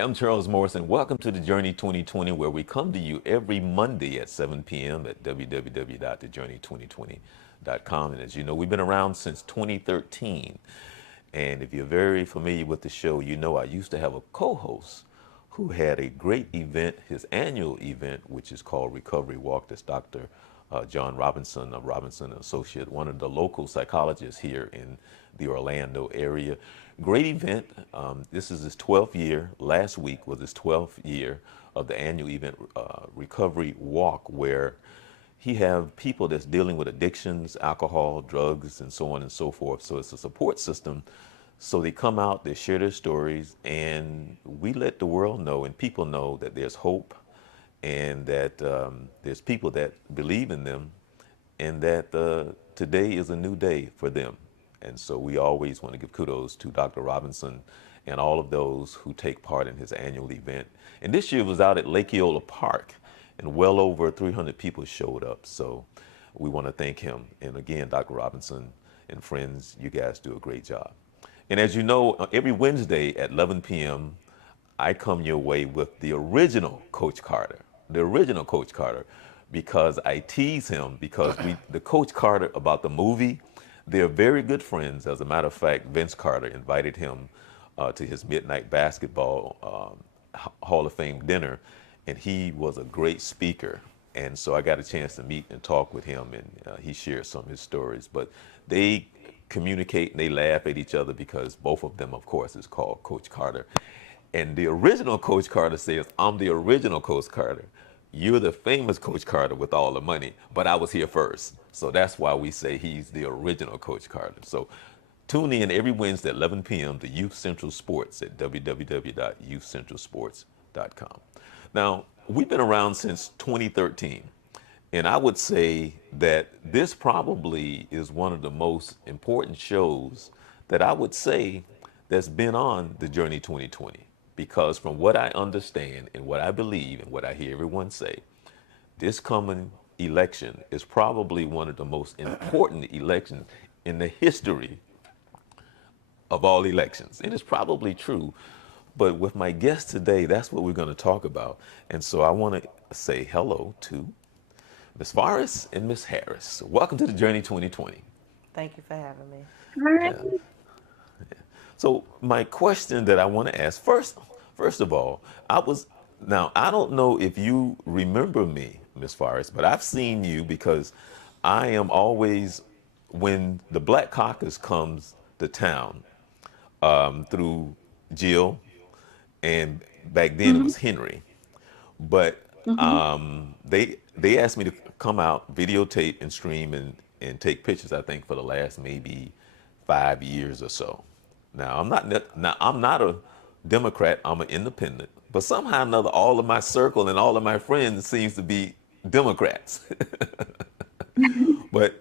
I'm Charles Morrison. Welcome to the Journey 2020, where we come to you every Monday at 7 p.m. at www.thejourney2020.com. And as you know, we've been around since 2013. And if you're very familiar with the show, you know I used to have a co-host who had a great event, his annual event, which is called Recovery Walk. That's Dr. John Robinson of Robinson Associate, one of the local psychologists here in the Orlando area. Great event. This is his 12th year. Last week was his 12th year of the annual event, Recovery Walk, where he have people that's dealing with addictions, alcohol, drugs, and so on and so forth. So it's a support system. So they come out, they share their stories, and we let the world know and people know that there's hope, and that there's people that believe in them, and that today is a new day for them. And so we always want to give kudos to Dr. Robinson and all of those who take part in his annual event. And this year was out at Lake Eola Park, and well over 300 people showed up. So we want to thank him. And again, Dr. Robinson and friends, you guys do a great job. And as you know, every Wednesday at 11 p.m., I come your way with the original Coach Carter, because I tease him because the Coach Carter about the movie, they're very good friends. As a matter of fact, Vince Carter invited him to his midnight basketball Hall of Fame dinner, and he was a great speaker. And so I got a chance to meet and talk with him, and he shared some of his stories. But they communicate and they laugh at each other because both of them, of course, is called Coach Carter. And the original Coach Carter says, I'm the original Coach Carter. You're the famous Coach Carter with all the money, but I was here first. So that's why we say he's the original Coach Carter. So tune in every Wednesday at 11 p.m. to Youth Central Sports at www.youthcentralsports.com. Now, we've been around since 2013, and I would say that this probably is one of the most important shows that I would say that's been on the Journey 2020. Because from what I understand and what I believe and what I hear everyone say, this coming election is probably one of the most important elections in the history of all elections. And it's probably true. But with my guest today, that's what we're going to talk about. And so I want to say hello to Ms. Forrest and Ms. Harris. Welcome to the Journey 2020. Thank you for having me. All right. So my question that I want to ask first of all, I don't know if you remember me, Ms. Forrest, but I've seen you because I am always, when the Black Caucus comes to town, through Jill, and back then it Mm-hmm. was Henry, but Mm-hmm. they asked me to come out, videotape and stream and take pictures, I think for the last maybe 5 years or so. Now I'm not a Democrat, I'm an independent, but somehow or another all of my circle and all of my friends seems to be Democrats. But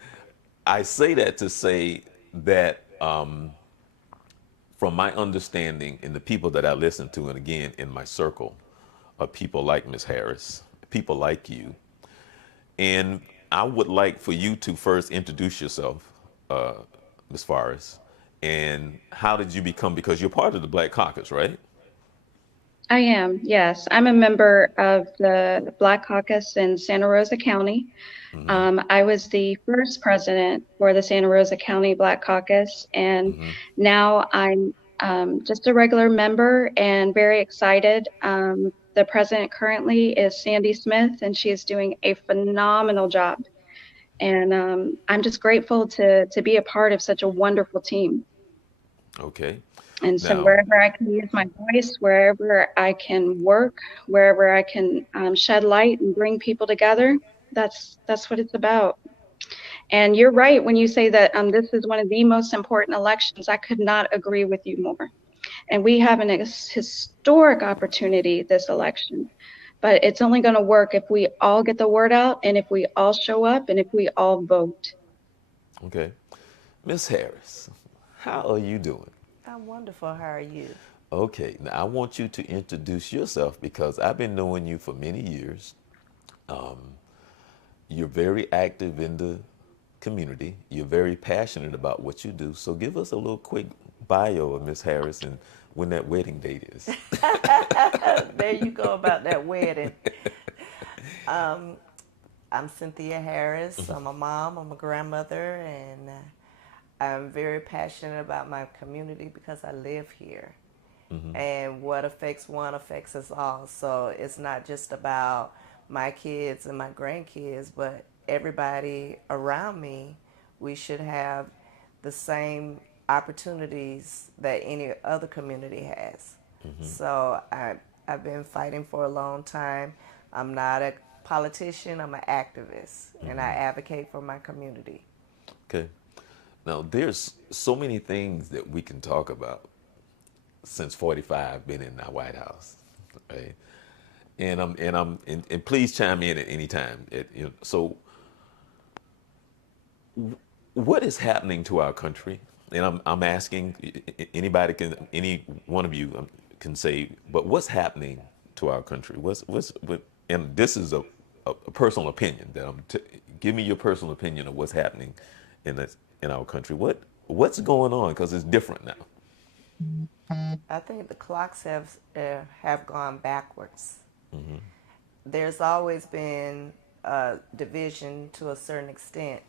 I say that to say that from my understanding and the people that I listen to, and again in my circle of people like Ms. Harris, people like you, and I would like for you to first introduce yourself, Ms. Forrest, and how did you become, because you're part of the Black Caucus, right? I am, yes. I'm a member of the Black Caucus in Santa Rosa County. Hmm. I was the first president for the Santa Rosa County Black Caucus, and Hmm. now I'm just a regular member and very excited. The president currently is Sandy Smith, and she is doing a phenomenal job. And I'm just grateful to be a part of such a wonderful team. Okay. And so Now, wherever I can use my voice, wherever I can work, wherever I can shed light and bring people together, that's what it's about. And you're right when you say that this is one of the most important elections. I could not agree with you more. And we have an historic opportunity this election, but it's only going to work if we all get the word out and if we all show up and if we all vote. okay. Miss Harris, how are you doing? I'm wonderful. How are you? Okay, now I want you to introduce yourself because I've been knowing you for many years. You're very active in the community. You're very passionate about what you do. So give us a little quick bio of Miss Harris and when that wedding date is. There you go about that wedding. I'm Cynthia Harris. I'm a mom, I'm a grandmother, and I'm very passionate about my community because I live here. And what affects one affects us all. So it's not just about my kids and my grandkids, but everybody around me. We should have the same opportunities that any other community has. So I've been fighting for a long time. I'm not a politician, I'm an activist, and I advocate for my community. Okay. Now, there's so many things that we can talk about since 45 been in our White House, right? And please chime in at any time. So what is happening to our country? And I'm asking anybody any one of you can say, but what's happening to our country? And this is a personal opinion that give me your personal opinion of what's happening in our country. What's going on? Because it's different now. I think the clocks have gone backwards. There's always been division to a certain extent.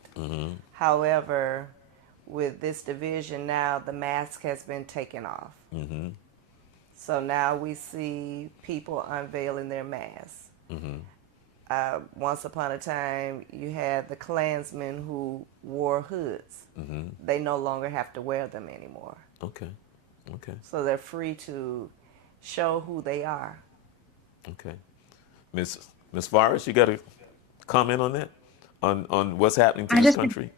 However, with this division now, the mask has been taken off. So now we see people unveiling their masks. Once upon a time, you had the Klansmen who wore hoods. They no longer have to wear them anymore. Okay. Okay. So they're free to show who they are. Okay. Miss Forrest, you got to comment on that? On what's happening to this country?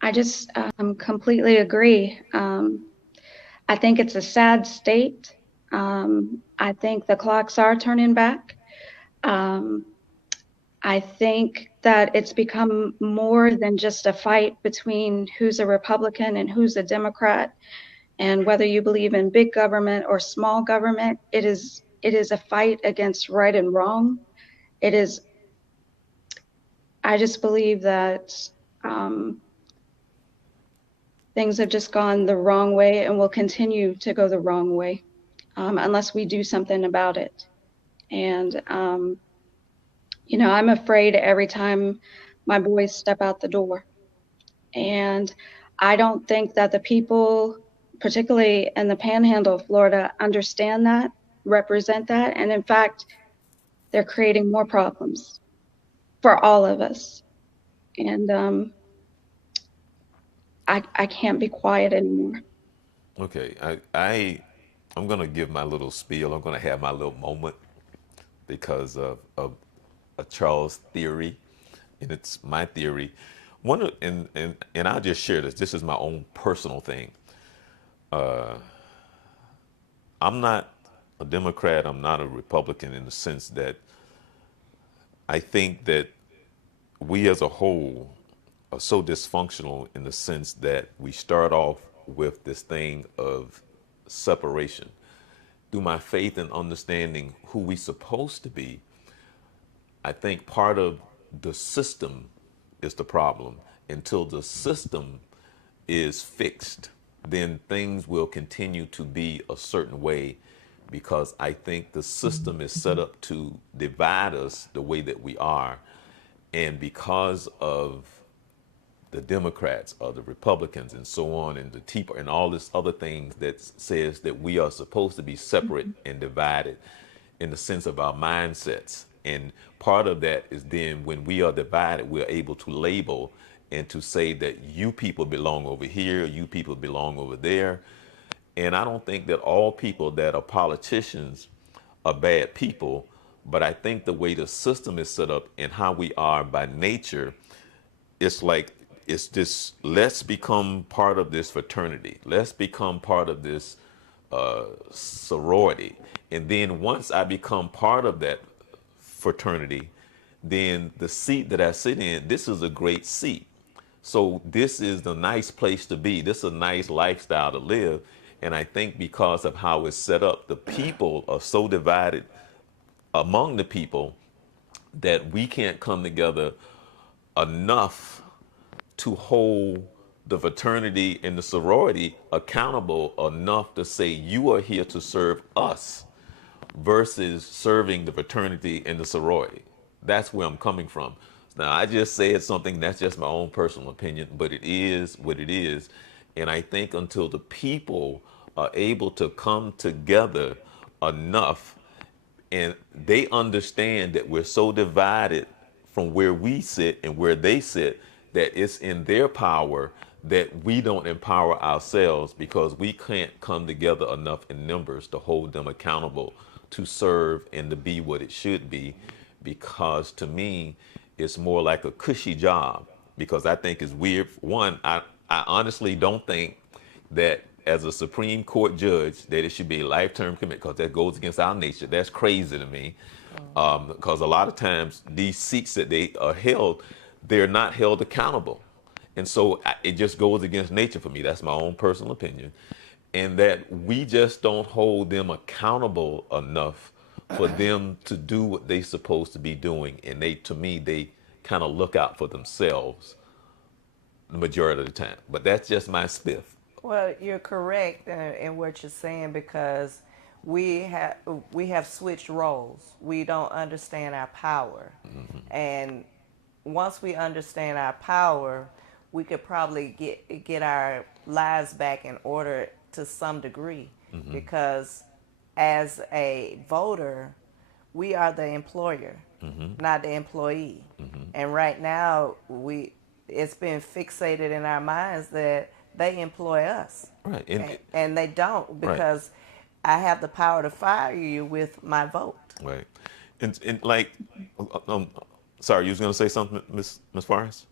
I just completely agree. I think it's a sad state. I think the clocks are turning back. I think that it's become more than just a fight between who's a Republican and who's a Democrat, and whether you believe in big government or small government. It is a fight against right and wrong. It is. I just believe that things have just gone the wrong way and will continue to go the wrong way unless we do something about it. And I'm afraid every time my boys step out the door. And I don't think that the people, particularly in the Panhandle of Florida, understand that, represent that. And in fact, they're creating more problems for all of us. And I can't be quiet anymore. Okay. I'm going to give my little spiel. I'm going to have my little moment because of a Charles theory, and it's my theory. And I'll just share this. This is my own personal thing. I'm not a Democrat. I'm not a Republican in the sense that I think that we as a whole are so dysfunctional in the sense that we start off with this thing of separation. Through my faith and understanding who we supposed to be, I think part of the system is the problem. Until the system is fixed, then things will continue to be a certain way, because I think the system is set up to divide us the way that we are. And because of the Democrats or the Republicans and so on, and the Tea Party and all this other things that says that we are supposed to be separate and divided in the sense of our mindsets. And part of that is then when we are divided, we're able to label and to say that you people belong over here, you people belong over there. And I don't think that all people that are politicians are bad people, but I think the way the system is set up and how we are by nature, it's this, let's become part of this fraternity. Let's become part of this sorority. And then once I become part of that fraternity, then the seat that I sit in, this is a great seat. So this is the nice place to be. This is a nice lifestyle to live. And I think because of how it's set up, the people are so divided among the people that we can't come together enough to hold the fraternity and the sorority accountable enough to say you are here to serve us versus serving the fraternity and the sorority. That's where I'm coming from. Now, I just said something that's just my own personal opinion, but it is what it is. And I think until the people are able to come together enough and they understand that we're so divided from where we sit and where they sit, that it's in their power that we don't empower ourselves because we can't come together enough in numbers to hold them accountable to serve and to be what it should be. Because to me, it's more like a cushy job. Because I think it's weird. One, I honestly don't think that as a Supreme Court judge that it should be a life-term commitment, because that goes against our nature. That's crazy to me. Because a lot of times these seats that they are held, they're not held accountable. And so it just goes against nature for me. That's my own personal opinion. And that we just don't hold them accountable enough for them to do what they're supposed to be doing. And to me, they kind of look out for themselves the majority of the time. But that's just my spiff. Well, you're correct in what you're saying, because we have switched roles. We don't understand our power. And once we understand our power, we could probably get our lives back in order to some degree. Because as a voter, we are the employer, not the employee. And right now, it's been fixated in our minds that they employ us. Right. And they don't, because I have the power to fire you with my vote. Right. And like, sorry, you was going to say something, Miss Forrest?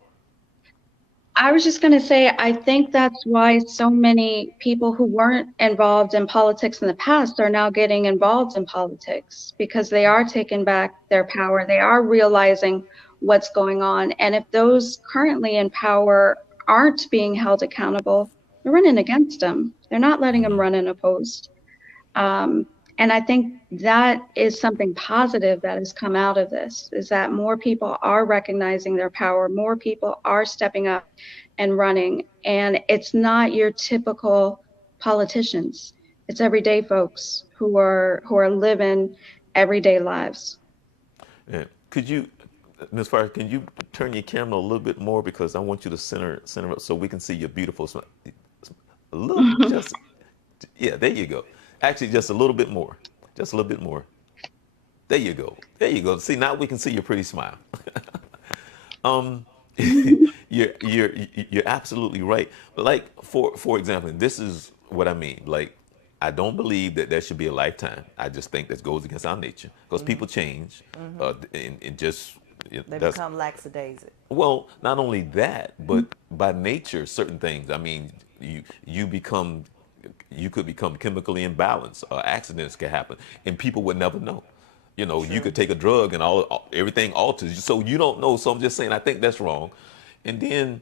I was just going to say, I think that's why so many people who weren't involved in politics in the past are now getting involved in politics, because they are taking back their power. They are realizing what's going on. And if those currently in power aren't being held accountable, they're running against them. They're not letting them run unopposed. And I think that is something positive that has come out of this, is that more people are recognizing their power, more people are stepping up and running. And it's not your typical politicians. It's everyday folks who are living everyday lives. Yeah. Could you, Ms. Forrest, can you turn your camera a little bit more, because I want you to center up so we can see your beautiful smile. A little, just, yeah, there you go. Actually, just a little bit more. Just a little bit more. There you go. There you go. See, now we can see your pretty smile. You're absolutely right. But like, for example, and this is what I mean. Like, I don't believe that should be a lifetime. I just think that goes against our nature, because people change, and just they become lackadaisical. Well, not only that, but by nature, certain things. I mean, you could become chemically imbalanced. Accidents can happen, and people would never know. You know, you could take a drug and everything alters. So you don't know. So I'm just saying, I think that's wrong. And then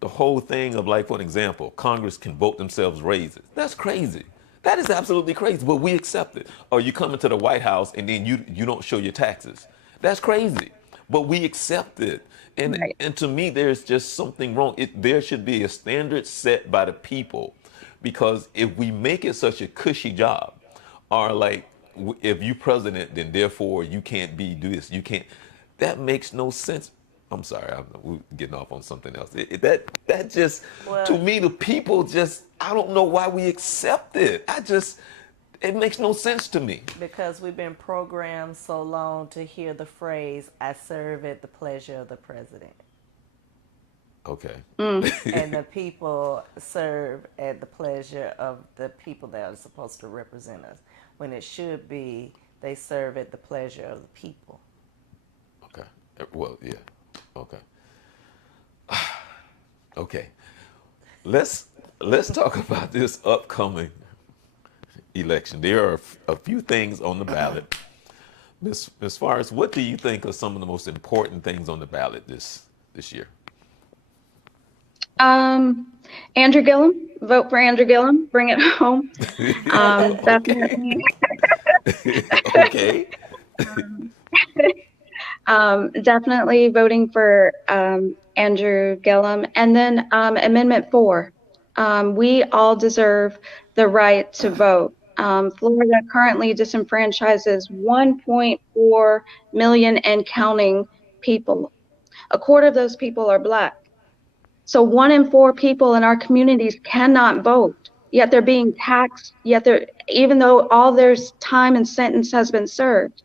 the whole thing of, like, for an example, Congress can vote themselves raises. That's crazy. That is absolutely crazy, but we accept it. Or you come into the White House and then you don't show your taxes. That's crazy, but we accept it. And to me, there's just something wrong. There should be a standard set by the people, because if we make it such a cushy job, or like, if you president, then therefore you can't do this. You can't. That makes no sense. I'm sorry, we're getting off on something else. That just, to me, the people just, I don't know why we accept it. It makes no sense to me. Because we've been programmed so long to hear the phrase, "I serve at the pleasure of the president." Okay. And the people serve at the pleasure of the people that are supposed to represent us, when it should be they serve at the pleasure of the people. Okay. Well, yeah. Okay. Okay. Let's talk about this upcoming election. There are a few things on the ballot. Ms. Forrest, what do you think are some of the most important things on the ballot this year? Andrew Gillum, vote for Andrew Gillum, bring it home. Definitely. Okay. Definitely voting for Andrew Gillum. And then Amendment 4. We all deserve the right to vote. Florida currently disenfranchises 1.4 million and counting people. A quarter of those people are Black. So 1 in 4 people in our communities cannot vote, yet they're being taxed, yet even though all their time and sentence has been served.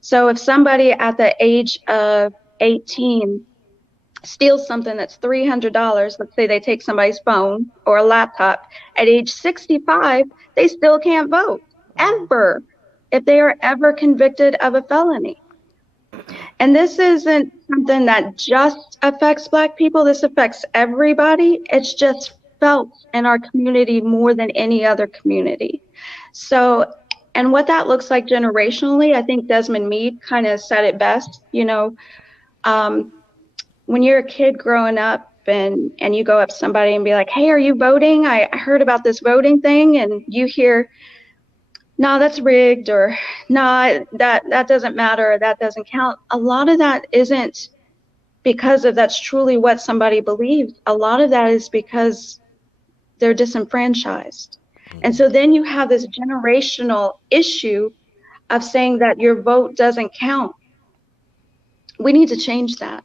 So if somebody at the age of 18 steals something that's $300, let's say they take somebody's phone or a laptop, at age 65, they still can't vote, ever, if they are ever convicted of a felony. And this isn't something that just affects Black people. This affects everybody. It's just felt in our community more than any other community. So, and what that looks like generationally, I think Desmond Meade kind of said it best. You know, when you're a kid growing up and you go up to somebody and be like, hey, are you voting? I heard about this voting thing. And you hear, no, that's rigged, or no, that doesn't matter, or that doesn't count. A lot of that isn't because of that's truly what somebody believes. A lot of that is because they're disenfranchised. And so then you have this generational issue of saying that your vote doesn't count. We need to change that.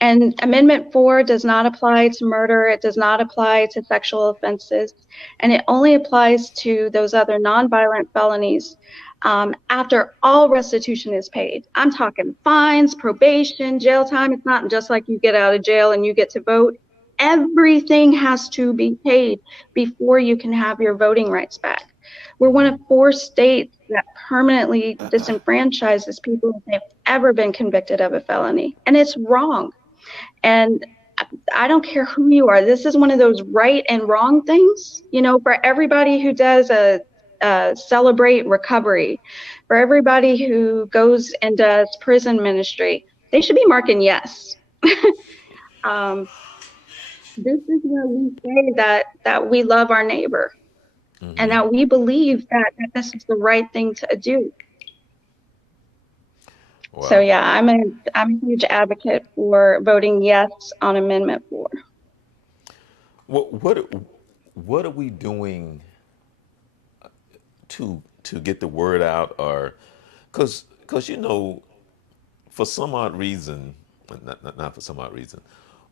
And Amendment 4 does not apply to murder. It does not apply to sexual offenses. And it only applies to those other nonviolent felonies after all restitution is paid. I'm talking fines, probation, jail time. It's not just like you get out of jail and you get to vote. Everything has to be paid before you can have your voting rights back. We're one of 4 states that permanently disenfranchises people if they've ever been convicted of a felony. And it's wrong. And I don't care who you are. This is one of those right and wrong things. You know, for everybody who does a celebrate recovery, for everybody who goes and does prison ministry, they should be marking yes. This is where we say that we love our neighbor, and that we believe that this is the right thing to do. Wow. So yeah, I'm a huge advocate for voting yes on Amendment 4. What are we doing to get the word out, or because you know, for some odd reason, not for some odd reason,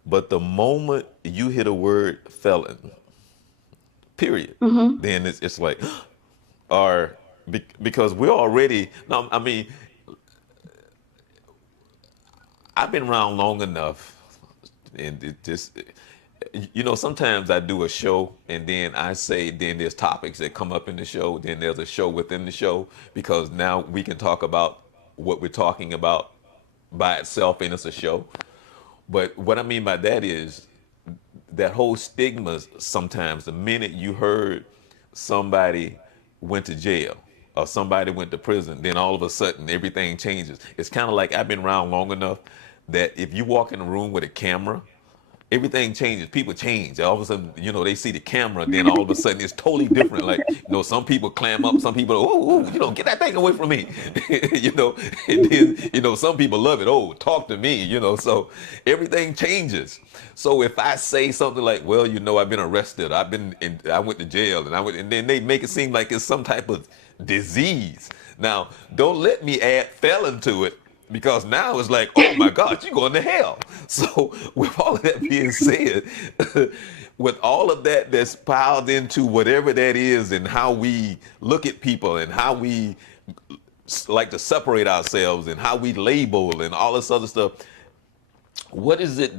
but the moment you hit a word felon, period, then it's like, or because we're already, no, I mean, I've been around long enough, and it just, you know, sometimes I do a show and then I say, then there's topics that come up in the show, then there's a show within the show, because now we can talk about what we're talking about by itself and it's a show. But what I mean by that is that whole stigma, sometimes the minute you heard somebody went to jail or somebody went to prison, then all of a sudden everything changes. It's kind of like I've been around long enough that if you walk in a room with a camera, everything changes. People change. All of a sudden, you know, they see the camera, then all of a sudden it's totally different. Like, you know, some people clam up, some people, oh, you know, get that thing away from me, you know, and then, you know, some people love it. Oh, talk to me, you know, so everything changes. So if I say something like, well, you know, I've been arrested, I went to jail, and then they make it seem like it's some type of disease. Now, don't let me add felon to it, because now it's like, oh my God, you're going to hell. So with all of that being said, with all of that that's piled into whatever that is, and how we look at people and how we like to separate ourselves and how we label and all this other stuff, what is it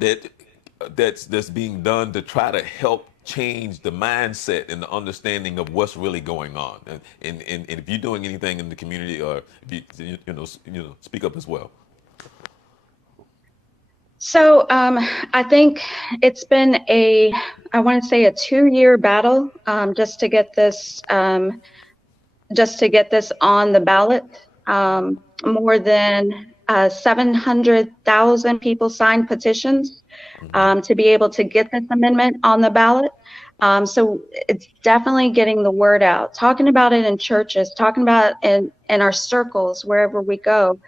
that's being done to try to help change the mindset and the understanding of what's really going on? And if you're doing anything in the community, or if you know, speak up as well. So I think it's been I want to say a 2-year battle just to get this on the ballot. More than 700,000 people signed petitions to be able to get this amendment on the ballot. So it's definitely getting the word out, talking about it in churches, talking about it in our circles, wherever we go.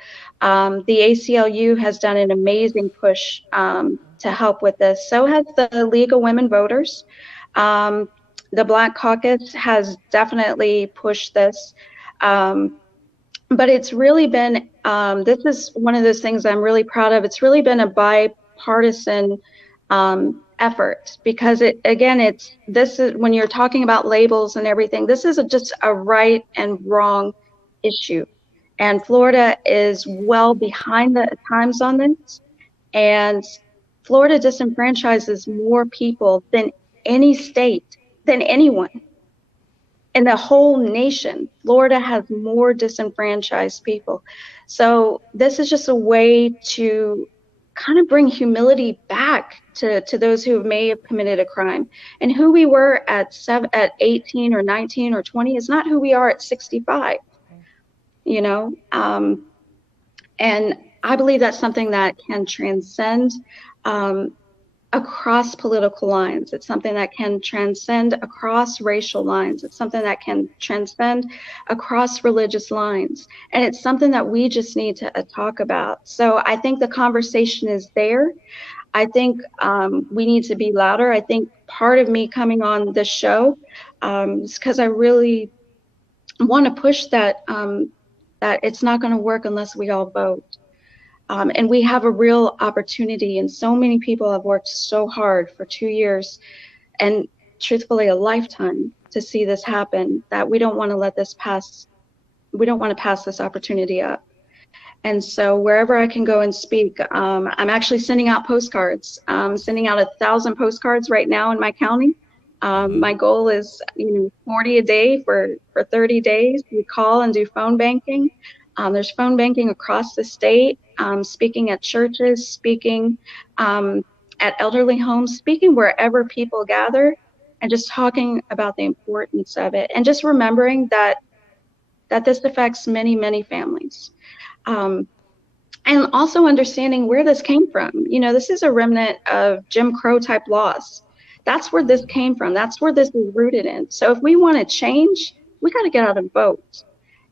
The ACLU has done an amazing push to help with this. So has the League of Women Voters. Um, the Black Caucus has definitely pushed this. But it's really been, this is one of those things I'm really proud of. It's really been a bipartisan effort, because this is when you're talking about labels and everything, this is just a right and wrong issue. And Florida is well behind the times on this. And Florida disenfranchises more people than any state, than anyone in the whole nation. Florida has more disenfranchised people. So this is just a way to kind of bring humility back to those who may have committed a crime. And who we were at 18 or 19 or 20 is not who we are at 65, you know? And I believe that's something that can transcend across political lines. It's something that can transcend across racial lines. It's something that can transcend across religious lines. And it's something that we just need to talk about. So I think the conversation is there. I think we need to be louder. I think part of me coming on this show is because I really want to push that, that it's not going to work unless we all vote. And we have a real opportunity, and so many people have worked so hard for 2 years and truthfully a lifetime to see this happen, that we don't want to let this pass. We don't want to pass this opportunity up. And so wherever I can go and speak, I'm actually sending out postcards. I'm sending out 1,000 postcards right now in my county. My goal is, 40 a day for 30 days. We call and do phone banking. There's phone banking across the state, speaking at churches, speaking at elderly homes, speaking wherever people gather, and just talking about the importance of it, and just remembering that this affects many, many families. And also understanding where this came from. This is a remnant of Jim Crow type laws. That's where this came from. That's where this is rooted in. So if we want to change, we got to get out and vote.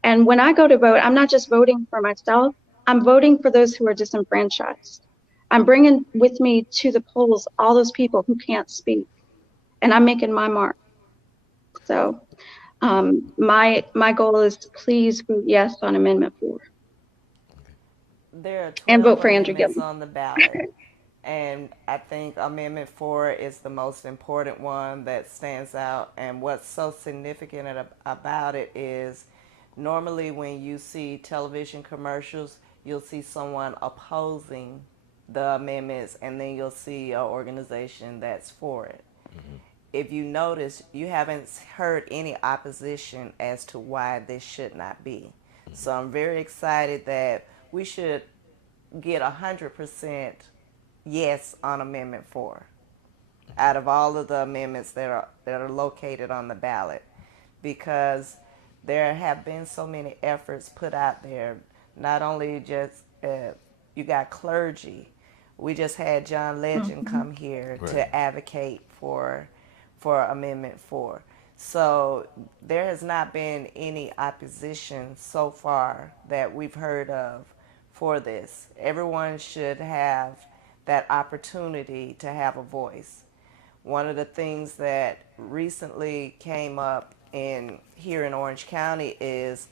And when I go to vote, I'm not just voting for myself, I'm voting for those who are disenfranchised. I'm bringing with me to the polls all those people who can't speak, and I'm making my mark. So my goal is to please vote yes on Amendment 4. There are And 12 vote for Andrew amendments Gillum. on the ballot. And I think Amendment 4 is the most important one that stands out. And what's so significant about it is normally when you see television commercials, you'll see someone opposing the amendments, and then you'll see an organization that's for it. If you notice, you haven't heard any opposition as to why this should not be. So I'm very excited that we should get 100% yes on Amendment 4 out of all of the amendments that are located on the ballot, because there have been so many efforts put out there. Not only just you got clergy. We just had John Legend come here to advocate for Amendment 4. So there has not been any opposition so far that we've heard of for this. Everyone should have that opportunity to have a voice. One of the things that recently came up here in Orange County is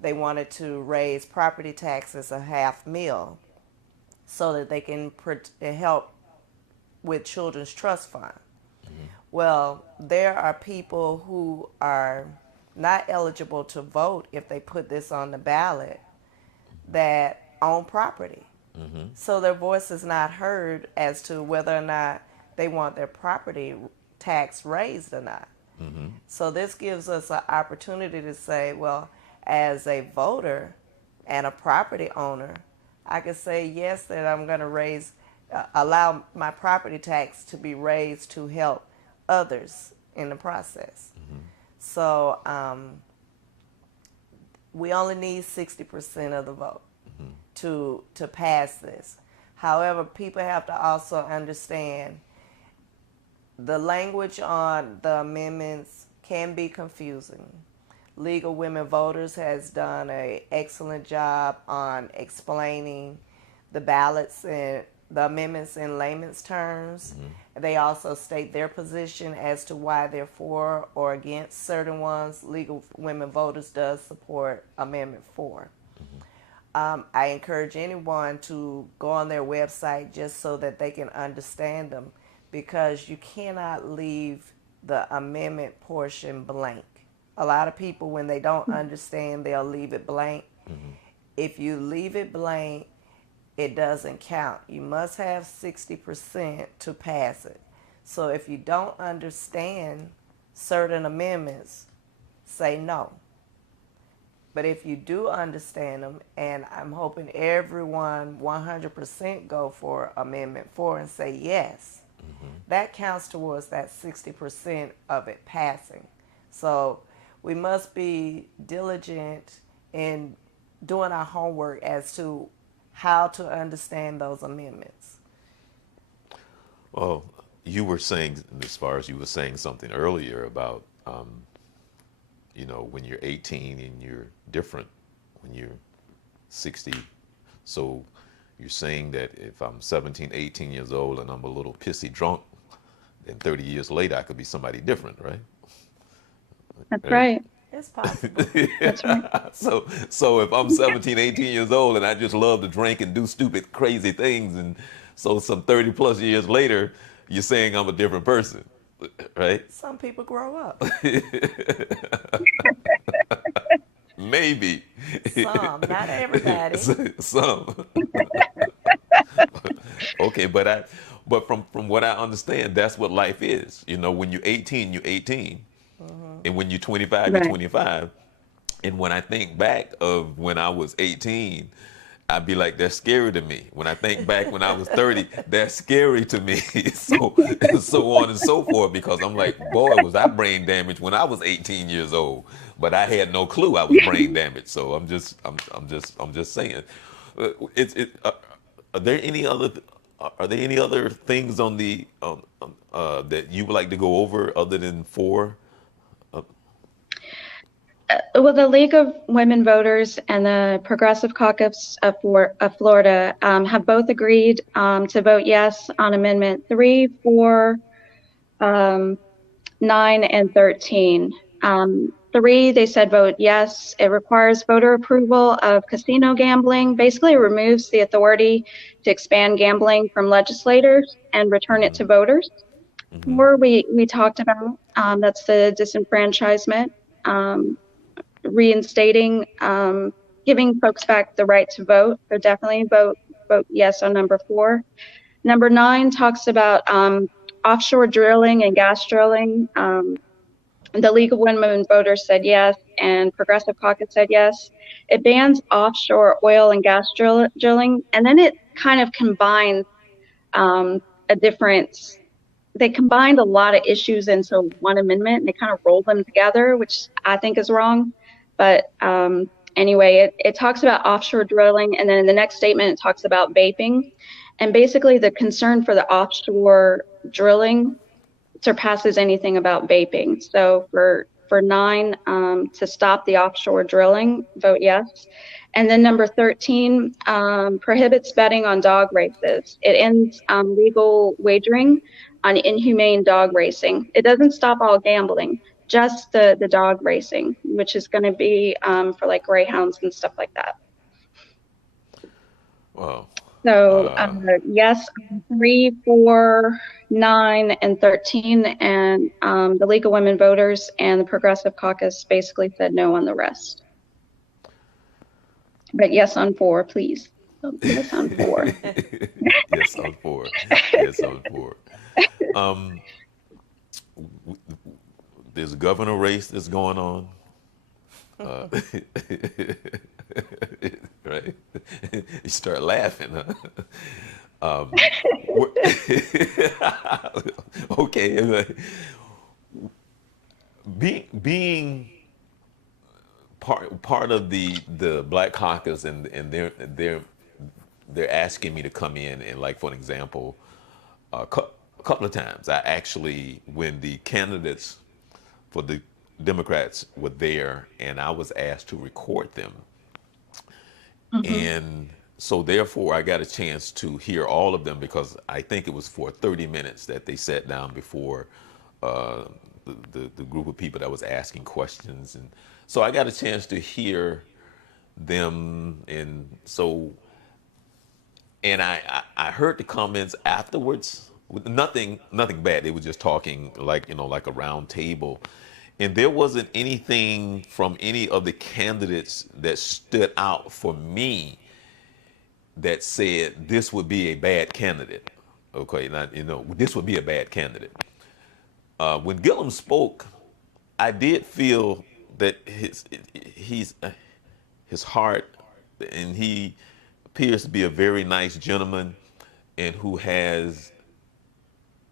they wanted to raise property taxes a half mil so that they can help with children's trust fund. Well, there are people who are not eligible to vote if they put this on the ballot that own property. So their voice is not heard as to whether or not they want their property tax raised or not. So this gives us an opportunity to say, well, as a voter and a property owner, I could say yes, that I'm going to allow my property tax to be raised to help others in the process. So we only need 60% of the vote to pass this. However, people have to also understand the language on the amendments can be confusing. League of Women Voters has done an excellent job on explaining the ballots and the amendments in layman's terms. They also state their position as to why they're for or against certain ones. League of Women Voters does support Amendment 4. I encourage anyone to go on their website just so that they can understand them, because you cannot leave the amendment portion blank. A lot of people, when they don't understand, they'll leave it blank. If you leave it blank, it doesn't count. You must have 60% to pass it. So if you don't understand certain amendments, say no. But if you do understand them, and I'm hoping everyone 100% go for Amendment 4 and say yes, that counts towards that 60% of it passing. So we must be diligent in doing our homework as to how to understand those amendments. Well, you were saying, as far as you were saying something earlier about, you know, when you're 18 and you're different when you're 60. So you're saying that if I'm 17, 18 years old and I'm a little pissy drunk, then 30 years later I could be somebody different, right? That's right. It's possible. That's right. So if I'm 17, 18 years old and I just love to drink and do stupid, crazy things, and so some 30 plus years later, you're saying I'm a different person, right? Some people grow up. Maybe. Some, not everybody. Some. Okay, but from what I understand, that's what life is. You know, when you're 18, you're 18. And when you're 25, Right. you're 25. And when I think back of when I was 18, I'd be like, that's scary to me. When I think back when I was 30, that's scary to me. So on and so forth, because I'm like, boy, was I brain damaged when I was 18 years old, but I had no clue I was brain damaged. So I'm just saying, are there any other things on the that you would like to go over other than 4? Well, the League of Women Voters and the Progressive Caucus of Florida have both agreed to vote yes on Amendment 3, 4, 9, and 13. 3, they said vote yes. It requires voter approval of casino gambling. Basically, it removes the authority to expand gambling from legislators and return it to voters. 4, we talked about, that's the disenfranchisement. Reinstating, giving folks back the right to vote. So definitely vote yes on number 4. Number 9 talks about offshore drilling and gas drilling. The League of Women Voters said yes, and Progressive Caucus said yes. It bans offshore oil and gas drilling, and then it kind of combines they combined a lot of issues into one amendment, and they kind of rolled them together, which I think is wrong. But anyway, it talks about offshore drilling, and then in the next statement, it talks about vaping. And basically, the concern for the offshore drilling surpasses anything about vaping. So for 9, to stop the offshore drilling, vote yes. And then number 13 prohibits betting on dog races. It ends legal wagering on inhumane dog racing. It doesn't stop all gambling, just the dog racing, which is going to be for like greyhounds and stuff like that. Wow. So yes, 3, 4, 9, and 13, and the League of Women Voters and the Progressive Caucus basically said no on the rest. But yes on 4, please. Yes on 4. Yes on 4. Yes on 4. There's a governor race that's going on. Right? You start laughing, huh? Okay. Being part of the Black Caucus, and they're asking me to come in, and like, for an example, a couple of times I actually, when the candidates for the Democrats were there, and I was asked to record them. Hmm. And so therefore I got a chance to hear all of them, because I think it was for 30 minutes that they sat down before uh, the group of people that was asking questions. And so I got a chance to hear them. And so, and I heard the comments afterwards. With nothing bad. They were just talking like, like a round table. And there wasn't anything from any of the candidates that stood out for me that said this would be a bad candidate. Okay, not, this would be a bad candidate. When Gillum spoke, I did feel that his heart, and he appears to be a very nice gentleman, and who has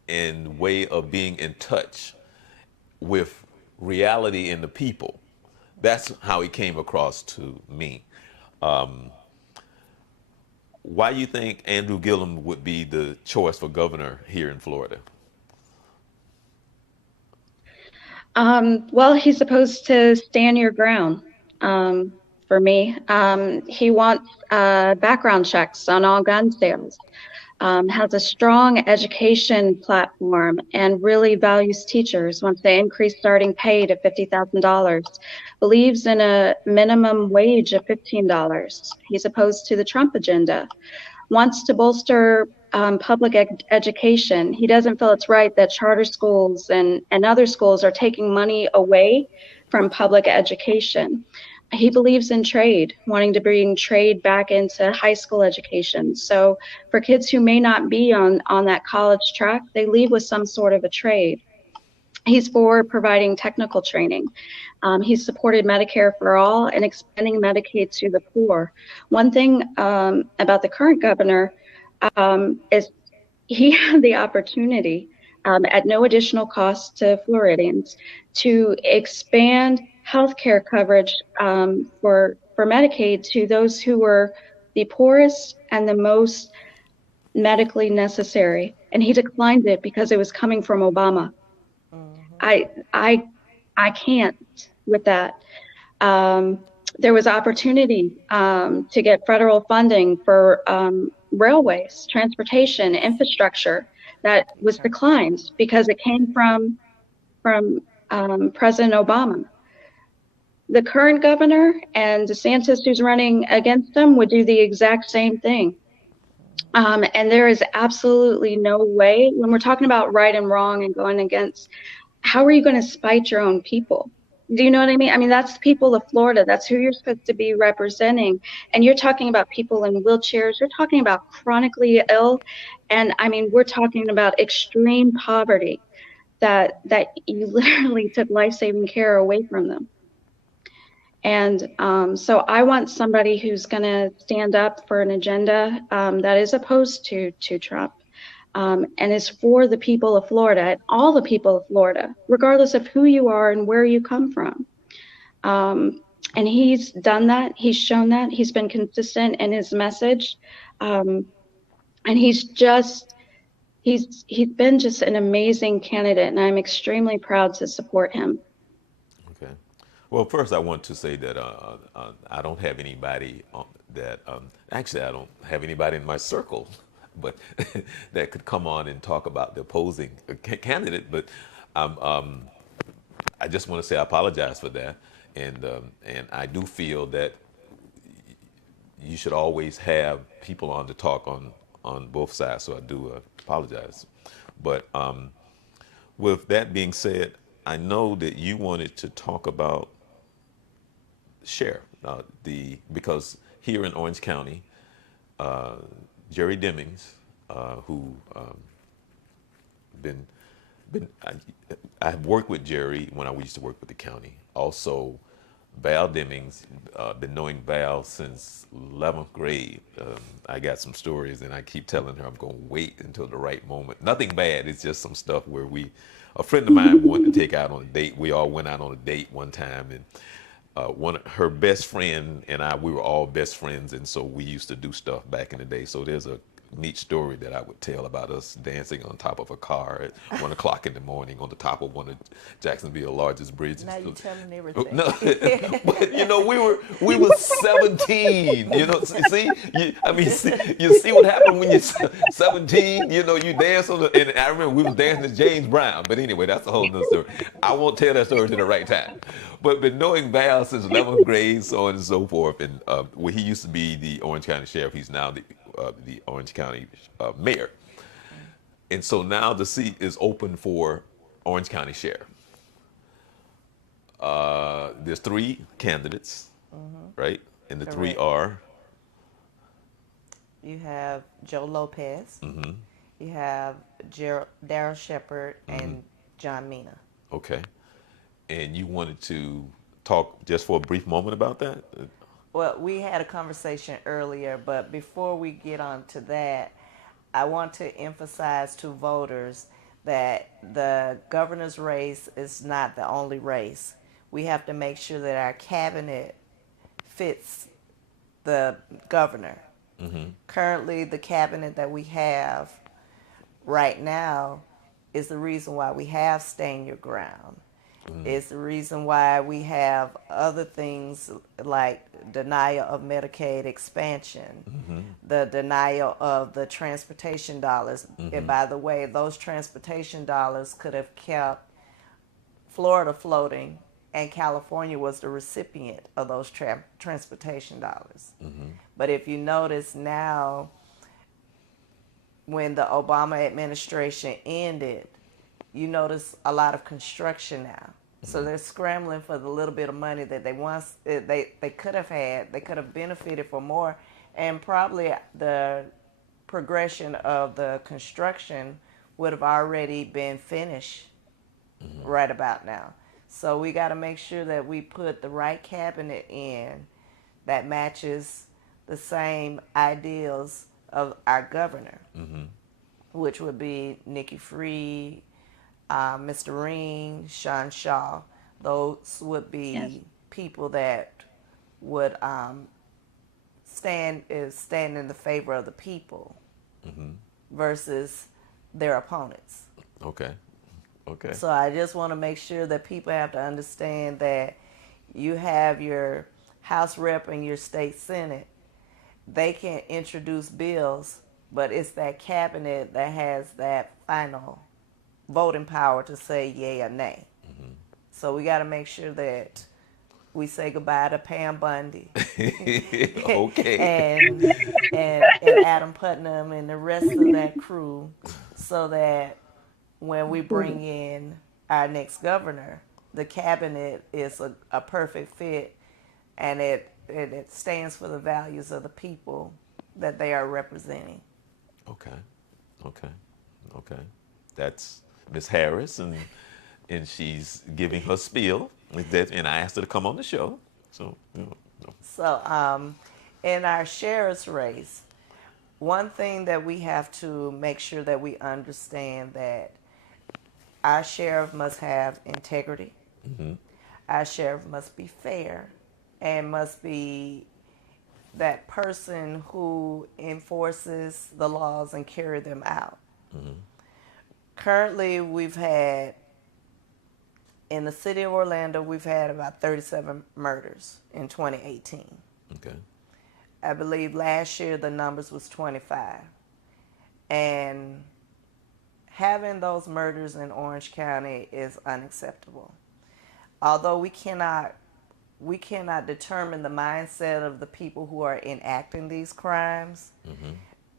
a way of being in touch with reality and the people. That's how he came across to me. Why you think Andrew Gillum would be the choice for governor here in Florida? Well, he's supposed to stand your ground. For me, he wants background checks on all gun sales. Has a strong education platform and really values teachers, wants to increase starting pay to $50,000, believes in a minimum wage of $15. He's opposed to the Trump agenda, wants to bolster public education. He doesn't feel it's right that charter schools and other schools are taking money away from public education. He believes in trade, wanting to bring trade back into high school education. So for kids who may not be on that college track, they leave with some sort of a trade. He's for providing technical training. He's supported Medicare for all and expanding Medicaid to the poor. One thing about the current governor is he had the opportunity at no additional cost to Floridians to expand healthcare coverage for Medicaid to those who were the poorest and the most medically necessary. And he declined it because it was coming from Obama. I I can't with that. There was opportunity to get federal funding for railways, transportation, infrastructure that was declined because it came from President Obama. The current governor and DeSantis, who's running against him, would do the exact same thing. And there is absolutely no way, when we're talking about right and wrong and going against, how are you going to spite your own people? Do you know what I mean? I mean, that's the people of Florida. That's who you're supposed to be representing. And you're talking about people in wheelchairs. You're talking about chronically ill. And I mean, we're talking about extreme poverty that you literally took life-saving care away from them. And so I want somebody who's going to stand up for an agenda that is opposed to Trump and is for the people of Florida and all the people of Florida, regardless of who you are and where you come from. And he's done that. He's shown that. He's been consistent in his message. And he's been just an amazing candidate, and I'm extremely proud to support him. Okay. Well, first I want to say that I don't have anybody that actually I don't have anybody in my circle, but that could come on and talk about the opposing candidate. But I just want to say I apologize for that, and I do feel that you should always have people on to talk on both sides. So I do apologize. But with that being said, I know that you wanted to talk about sheriff, because here in Orange County, Jerry Demings, who been I've worked with Jerry when I used to work with the county. Also, Val Demings, been knowing Val since 11th grade. I got some stories, and I keep telling her I'm going to wait until the right moment. Nothing bad. It's just some stuff where a friend of mine wanted to take out on a date. We all went out on a date one time, and her best friend and we were all best friends, and so we used to do stuff back in the day. So there's a neat story that I would tell about us dancing on top of a car at 1 o'clock in the morning on the top of one of Jacksonville's largest bridges. Now you're telling No, everything. but we were 17. See, I mean, you see what happened when you're 17. You dance on the. And I remember we was dancing to James Brown. But anyway, that's a whole nother story. I won't tell that story to the right time. But knowing Val since 11th grade, so on and so forth, and well, he used to be the Orange County Sheriff. He's now the Orange County Mayor. And so now the seat is open for Orange County Sheriff. There's 3 candidates, right? And the 3 Correct. are You have Joe Lopez. You have Daryl Shepard and John Mina. okay. And you wanted to talk just for a brief moment about that? Well, we had a conversation earlier, but before we get on to that, I want to emphasize to voters that the governor's race is not the only race. We have to make sure that our cabinet fits the governor. Currently, the cabinet that we have right now is the reason why we have Stand Your Ground. It's the reason why we have other things like denial of Medicaid expansion, the denial of the transportation dollars. And by the way, those transportation dollars could have kept Florida floating, and California was the recipient of those transportation dollars. But if you notice now, when the Obama administration ended, you notice a lot of construction now. So they're scrambling for the little bit of money that they once they could have had. They could have benefited from more, and probably the progression of the construction would have already been finished right about now. So we got to make sure that we put the right cabinet in that matches the same ideals of our governor, which would be Nikki Freed, Mr. Ring, Sean Shaw. Those would be Yes. people that would stand in the favor of the people versus their opponents. Okay. Okay. So I just want to make sure that people have to understand that you have your House Rep and your state Senate. They can introduce bills, but it's that cabinet that has that final voting power to say yay or nay. So we got to make sure that we say goodbye to Pam Bundy Okay. and Adam Putnam and the rest of that crew, so that when we bring in our next governor, the cabinet is a perfect fit, and it stands for the values of the people that they are representing. Okay. Okay. Okay. That's Miss Harris, and she's giving her spiel. And I asked her to come on the show. So, So, in our sheriff's race, one thing that we have to make sure that we understand that our sheriff must have integrity. Our sheriff must be fair and must be that person who enforces the laws and carry them out. Currently, we've had, in the city of Orlando, we've had about 37 murders in 2018. okay. I believe last year the numbers was 25. And having those murders in Orange County is unacceptable. Although we cannot determine the mindset of the people who are enacting these crimes,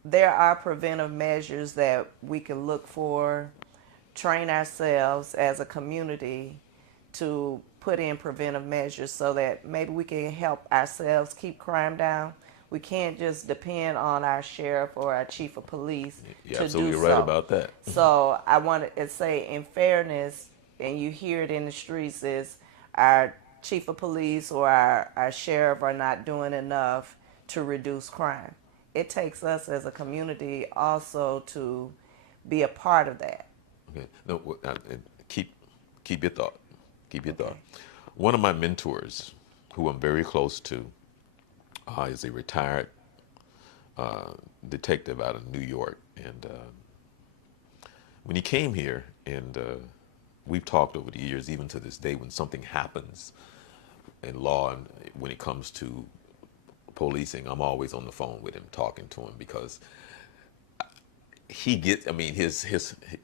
there are preventive measures that we can look for, train ourselves as a community to put in preventive measures so that maybe we can help ourselves keep crime down. We can't just depend on our sheriff or our chief of police You're to absolutely do right so. about that. So I want to say, in fairness, and you hear it in the streets, is our chief of police or our sheriff are not doing enough to reduce crime. It takes us as a community also to be a part of that. Okay. No, keep your thought. Keep your thought. One of my mentors, who I'm very close to, is a retired detective out of New York, and when he came here, and we've talked over the years, even to this day, when something happens in law and when it comes to policing, I'm always on the phone with him, talking to him, because he gets, I mean,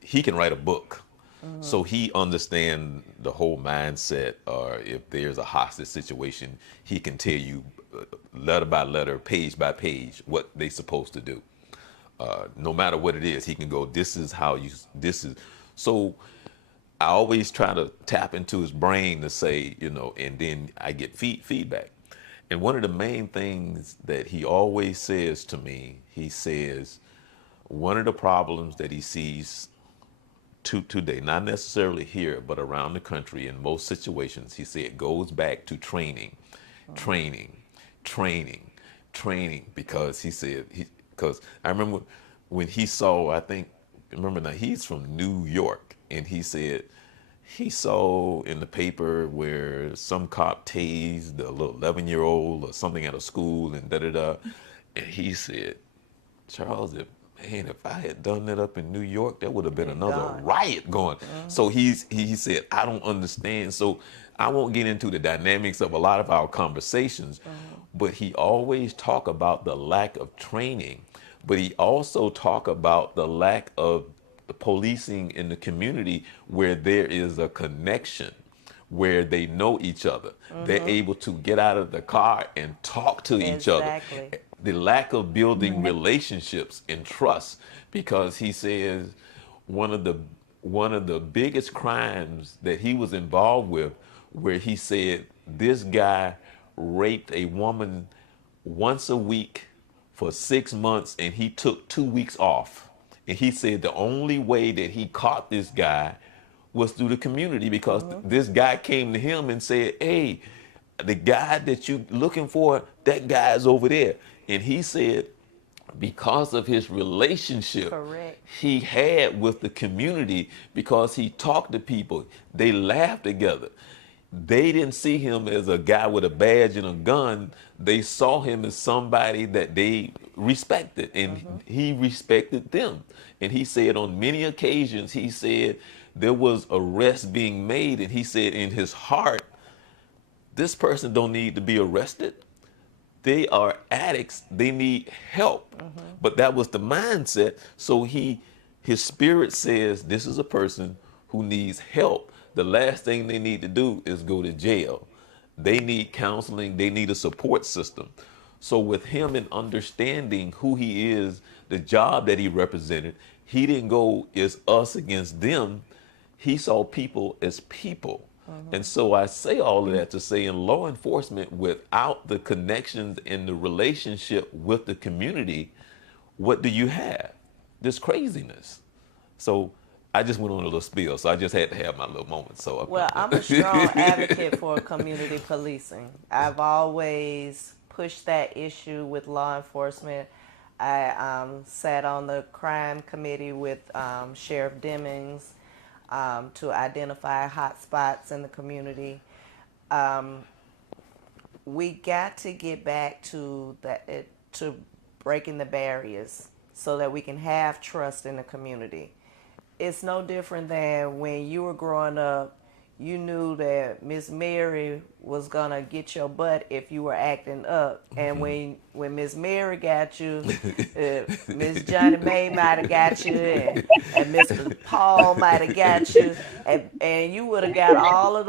he can write a book. So he understands the whole mindset, or if there's a hostage situation, he can tell you letter by letter, page by page, what they're supposed to do. No matter what it is, he can go, this is how you, this is. So I always try to tap into his brain to say, you know, and then I get feedback. And one of the main things that he always says to me, he says, one of the problems that he sees today, not necessarily here, but around the country in most situations, he said it goes back to training, training, because he said, because I remember when he saw, I think, remember now, he's from New York, and he said he saw in the paper where some cop tased a little 11-year-old or something at a school, and da-da-da, and he said, Charles, if I had done that up in New York, there would have been another riot going. So he said, I don't understand. So I won't get into the dynamics of a lot of our conversations, but he always talk about the lack of training, but he also talk about the lack of the policing in the community where there is a connection, where they know each other. They're able to get out of the car and talk to each other. The lack of building relationships and trust, because he says one of the biggest crimes that he was involved with, where he said this guy raped a woman once a week for 6 months, and he took 2 weeks off. And he said the only way that he caught this guy was through the community, because this guy came to him and said, hey, the guy that you looking for, that guy's over there. And he said, because of his relationship he had with the community, because he talked to people, they laughed together. They didn't see him as a guy with a badge and a gun. They saw him as somebody that they respected, and he respected them. And he said on many occasions, he said there was arrests being made, and he said in his heart, this person don't need to be arrested. They are addicts. They need help. But that was the mindset. So his spirit says this is a person who needs help. The last thing they need to do is go to jail. They need counseling. They need a support system. So with him and understanding who he is, the job that he represented, he didn't go as us against them. He saw people as people. And so I say all of that to say, in law enforcement, without the connections and the relationship with the community, what do you have? This craziness. So I just went on a little spiel, so I just had to have my little moment. So well, I'm a strong advocate for community policing. I've always pushed that issue with law enforcement. I sat on the crime committee with Sheriff Demings to identify hot spots in the community. We got to get back to breaking the barriers so that we can have trust in the community. It's no different than when you were growing up, you knew that Miss Mary was gonna get your butt if you were acting up, and when Miss Mary got you, Miss Johnny Mae might have got you, and Mr. Paul might have got you, and you would have got all of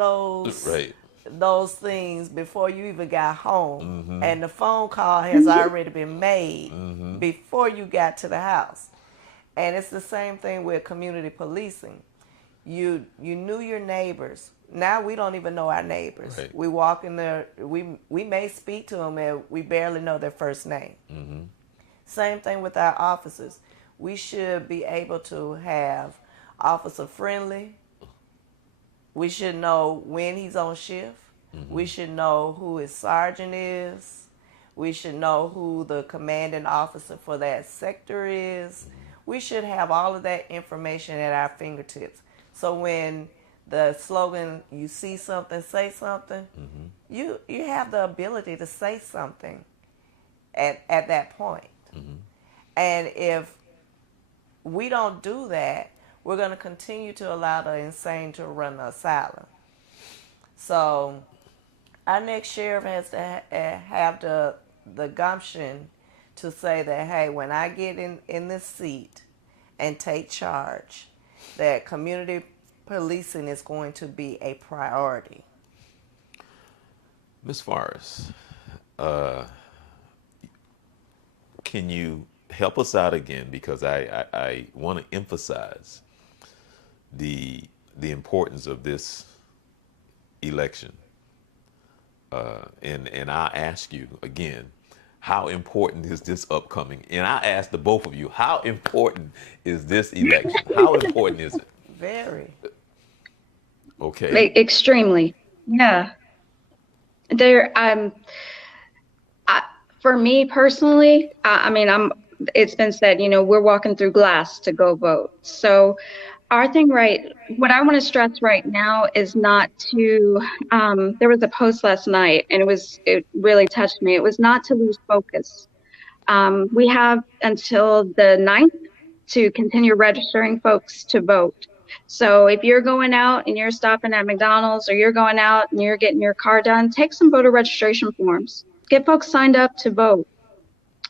those things before you even got home, and the phone call has already been made before you got to the house. And it's the same thing with community policing. You knew your neighbors. Now we don't even know our neighbors. Right. We walk in there, we may speak to them and we barely know their first name. Same thing with our officers. We should be able to have officer friendly. We should know when he's on shift. We should know who his sergeant is. We should know who the commanding officer for that sector is. We should have all of that information at our fingertips. So when the slogan, you see something, say something, you have the ability to say something at that point. And if we don't do that, we're going to continue to allow the insane to run the asylum. So our next sheriff has to have the gumption to say that, hey, when I get in this seat and take charge, that community policing is going to be a priority. Ms. Forrest, can you help us out again? Because I want to emphasize the importance of this election. And I ask you again, how important is this upcoming? And I ask the both of you, how important is this election? How important is it? Very. Okay. Extremely. Yeah. There, for me personally, I mean, it's been said, we're walking through glass to go vote. So our thing, right, what I want to stress right now is not to, there was a post last night and it really touched me. It was not to lose focus. We have until the 9th to continue registering folks to vote. So if you're going out and you're stopping at McDonald's, or you're going out and you're getting your car done, take some voter registration forms. Get folks signed up to vote.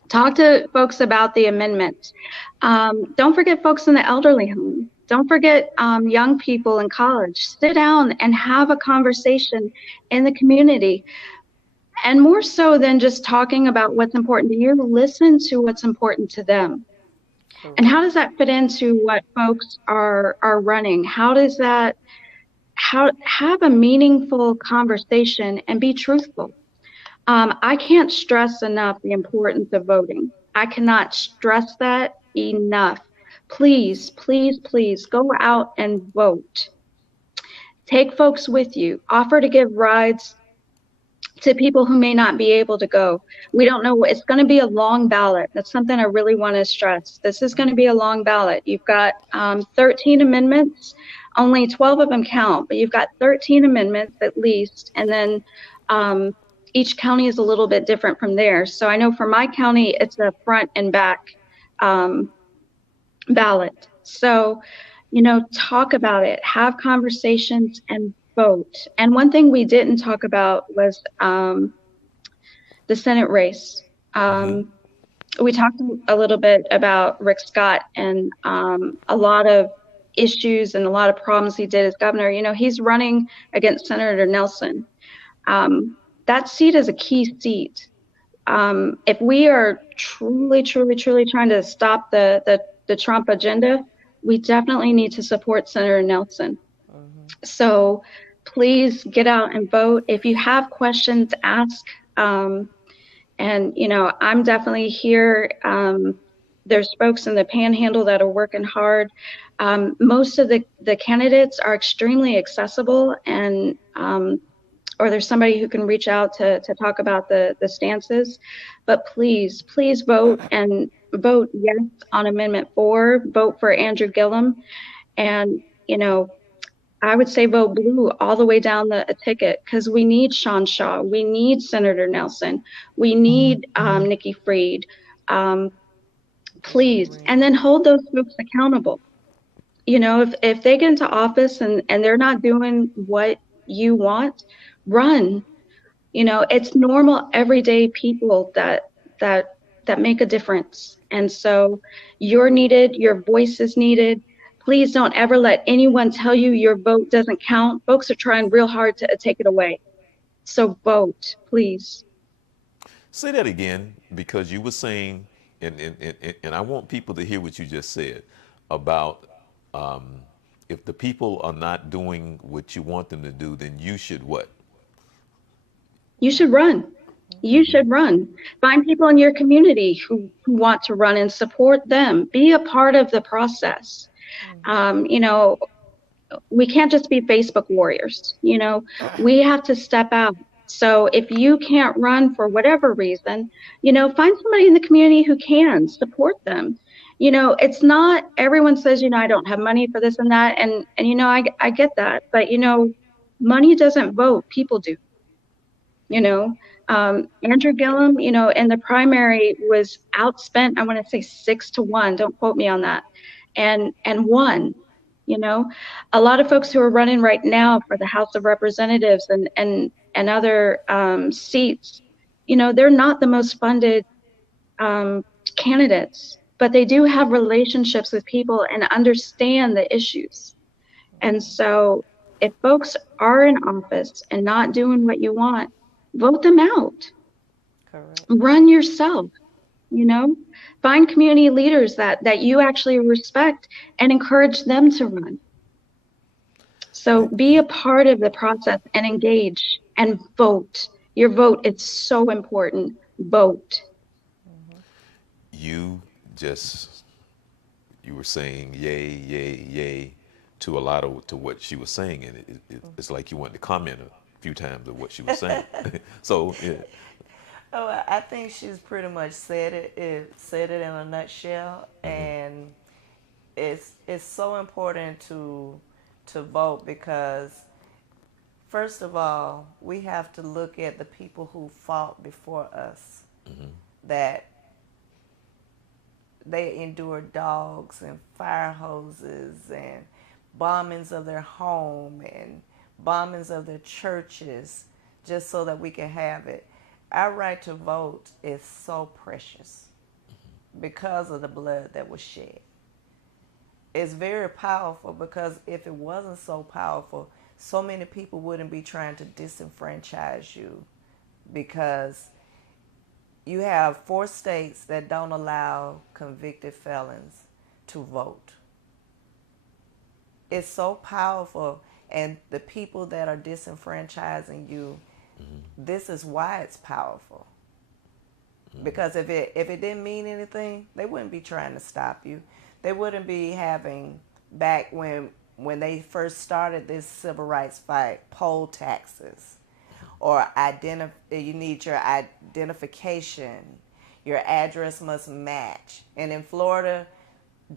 Talk to folks about the amendment. Don't forget folks in the elderly home. Don't forget young people in college. Sit down and have a conversation in the community. And more so than just talking about what's important to you, listen to what's important to them. And how does that fit into what folks are running? How does that have a meaningful conversation and be truthful? I can't stress enough the importance of voting. I cannot stress that enough. Please, please, please go out and vote. Take folks with you. Offer to give rides to people who may not be able to go. We don't know. It's going to be a long ballot. That's something I really want to stress. This is going to be a long ballot. You've got 13 amendments. Only 12 of them count, but you've got 13 amendments at least. And then each county is a little bit different from there. So I know for my county, it's a front and back ballot. So, talk about it, have conversations, and vote. And one thing we didn't talk about was the Senate race. We talked a little bit about Rick Scott and a lot of issues and a lot of problems he did as governor. He's running against Senator Nelson. That seat is a key seat. If we are truly, truly, truly trying to stop the Trump agenda, we definitely need to support Senator Nelson. So please get out and vote. If you have questions, ask. And, I'm definitely here. There's folks in the Panhandle that are working hard. Most of the candidates are extremely accessible, and or there's somebody who can reach out to talk about the stances. But please, please vote, and vote yes on Amendment 4. Vote for Andrew Gillum. And, I would say vote blue all the way down the ticket, because we need Sean Shaw. We need Senator Nelson. We need Nikki Fried. Please. And then hold those folks accountable. If they get into office and they're not doing what you want, run. It's normal, everyday people that make a difference. And so you're needed, your voice is needed. Please don't ever let anyone tell you your vote doesn't count. Folks are trying real hard to take it away. So vote, please. Say that again, because you were saying, and I want people to hear what you just said about if the people are not doing what you want them to do, then you should what? You should run. You should run. Find people in your community who want to run and support them. Be a part of the process. We can't just be Facebook warriors. We have to step out. So if you can't run for whatever reason, find somebody in the community who can support them. It's not, everyone says, I don't have money for this and that. And I get that. But, money doesn't vote. People do. You know, Andrew Gillum, in the primary was outspent. I want to say 6-1. Don't quote me on that. And won. You know, a lot of folks who are running right now for the House of Representatives and other seats, they're not the most funded um, candidates, but they do have relationships with people and understand the issues. And so if folks are in office and not doing what you want, vote them out. Correct. Run yourself, you know? Find community leaders that you actually respect and encourage them to run. So be a part of the process and engage and vote. Your vote is so important. Vote. You just you were saying yay, yay, yay to a lot of to what she was saying, and it's like you wanted to comment a few times of what she was saying. So yeah. Oh, I think she's pretty much said it. It said it in a nutshell, and it's so important to vote because first of all, we have to look at the people who fought before us, that they endured dogs and fire hoses and bombings of their home and bombings of their churches just so that we can have it. Our right to vote is so precious because of the blood that was shed. It's very powerful because if it wasn't so powerful, so many people wouldn't be trying to disenfranchise you because you have 4 states that don't allow convicted felons to vote. It's so powerful, and the people that are disenfranchising you, this is why it's powerful. Because if it didn't mean anything, they wouldn't be trying to stop you. They wouldn't be having, back when they first started this civil rights fight, poll taxes, or you need your identification, your address must match. And in Florida,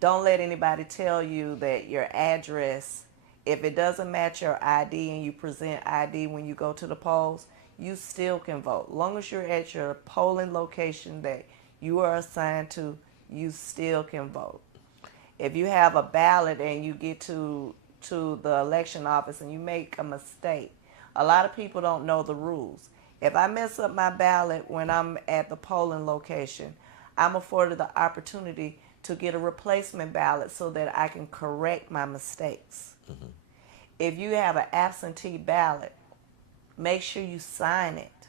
don't let anybody tell you that your address, if it doesn't match your ID and you present ID when you go to the polls, you still can vote. Long as you're at your polling location that you are assigned to, you still can vote. If you have a ballot and you get to the election office and you make a mistake, a lot of people don't know the rules. If I mess up my ballot when I'm at the polling location, I'm afforded the opportunity to get a replacement ballot so that I can correct my mistakes. If you have an absentee ballot, make sure you sign it.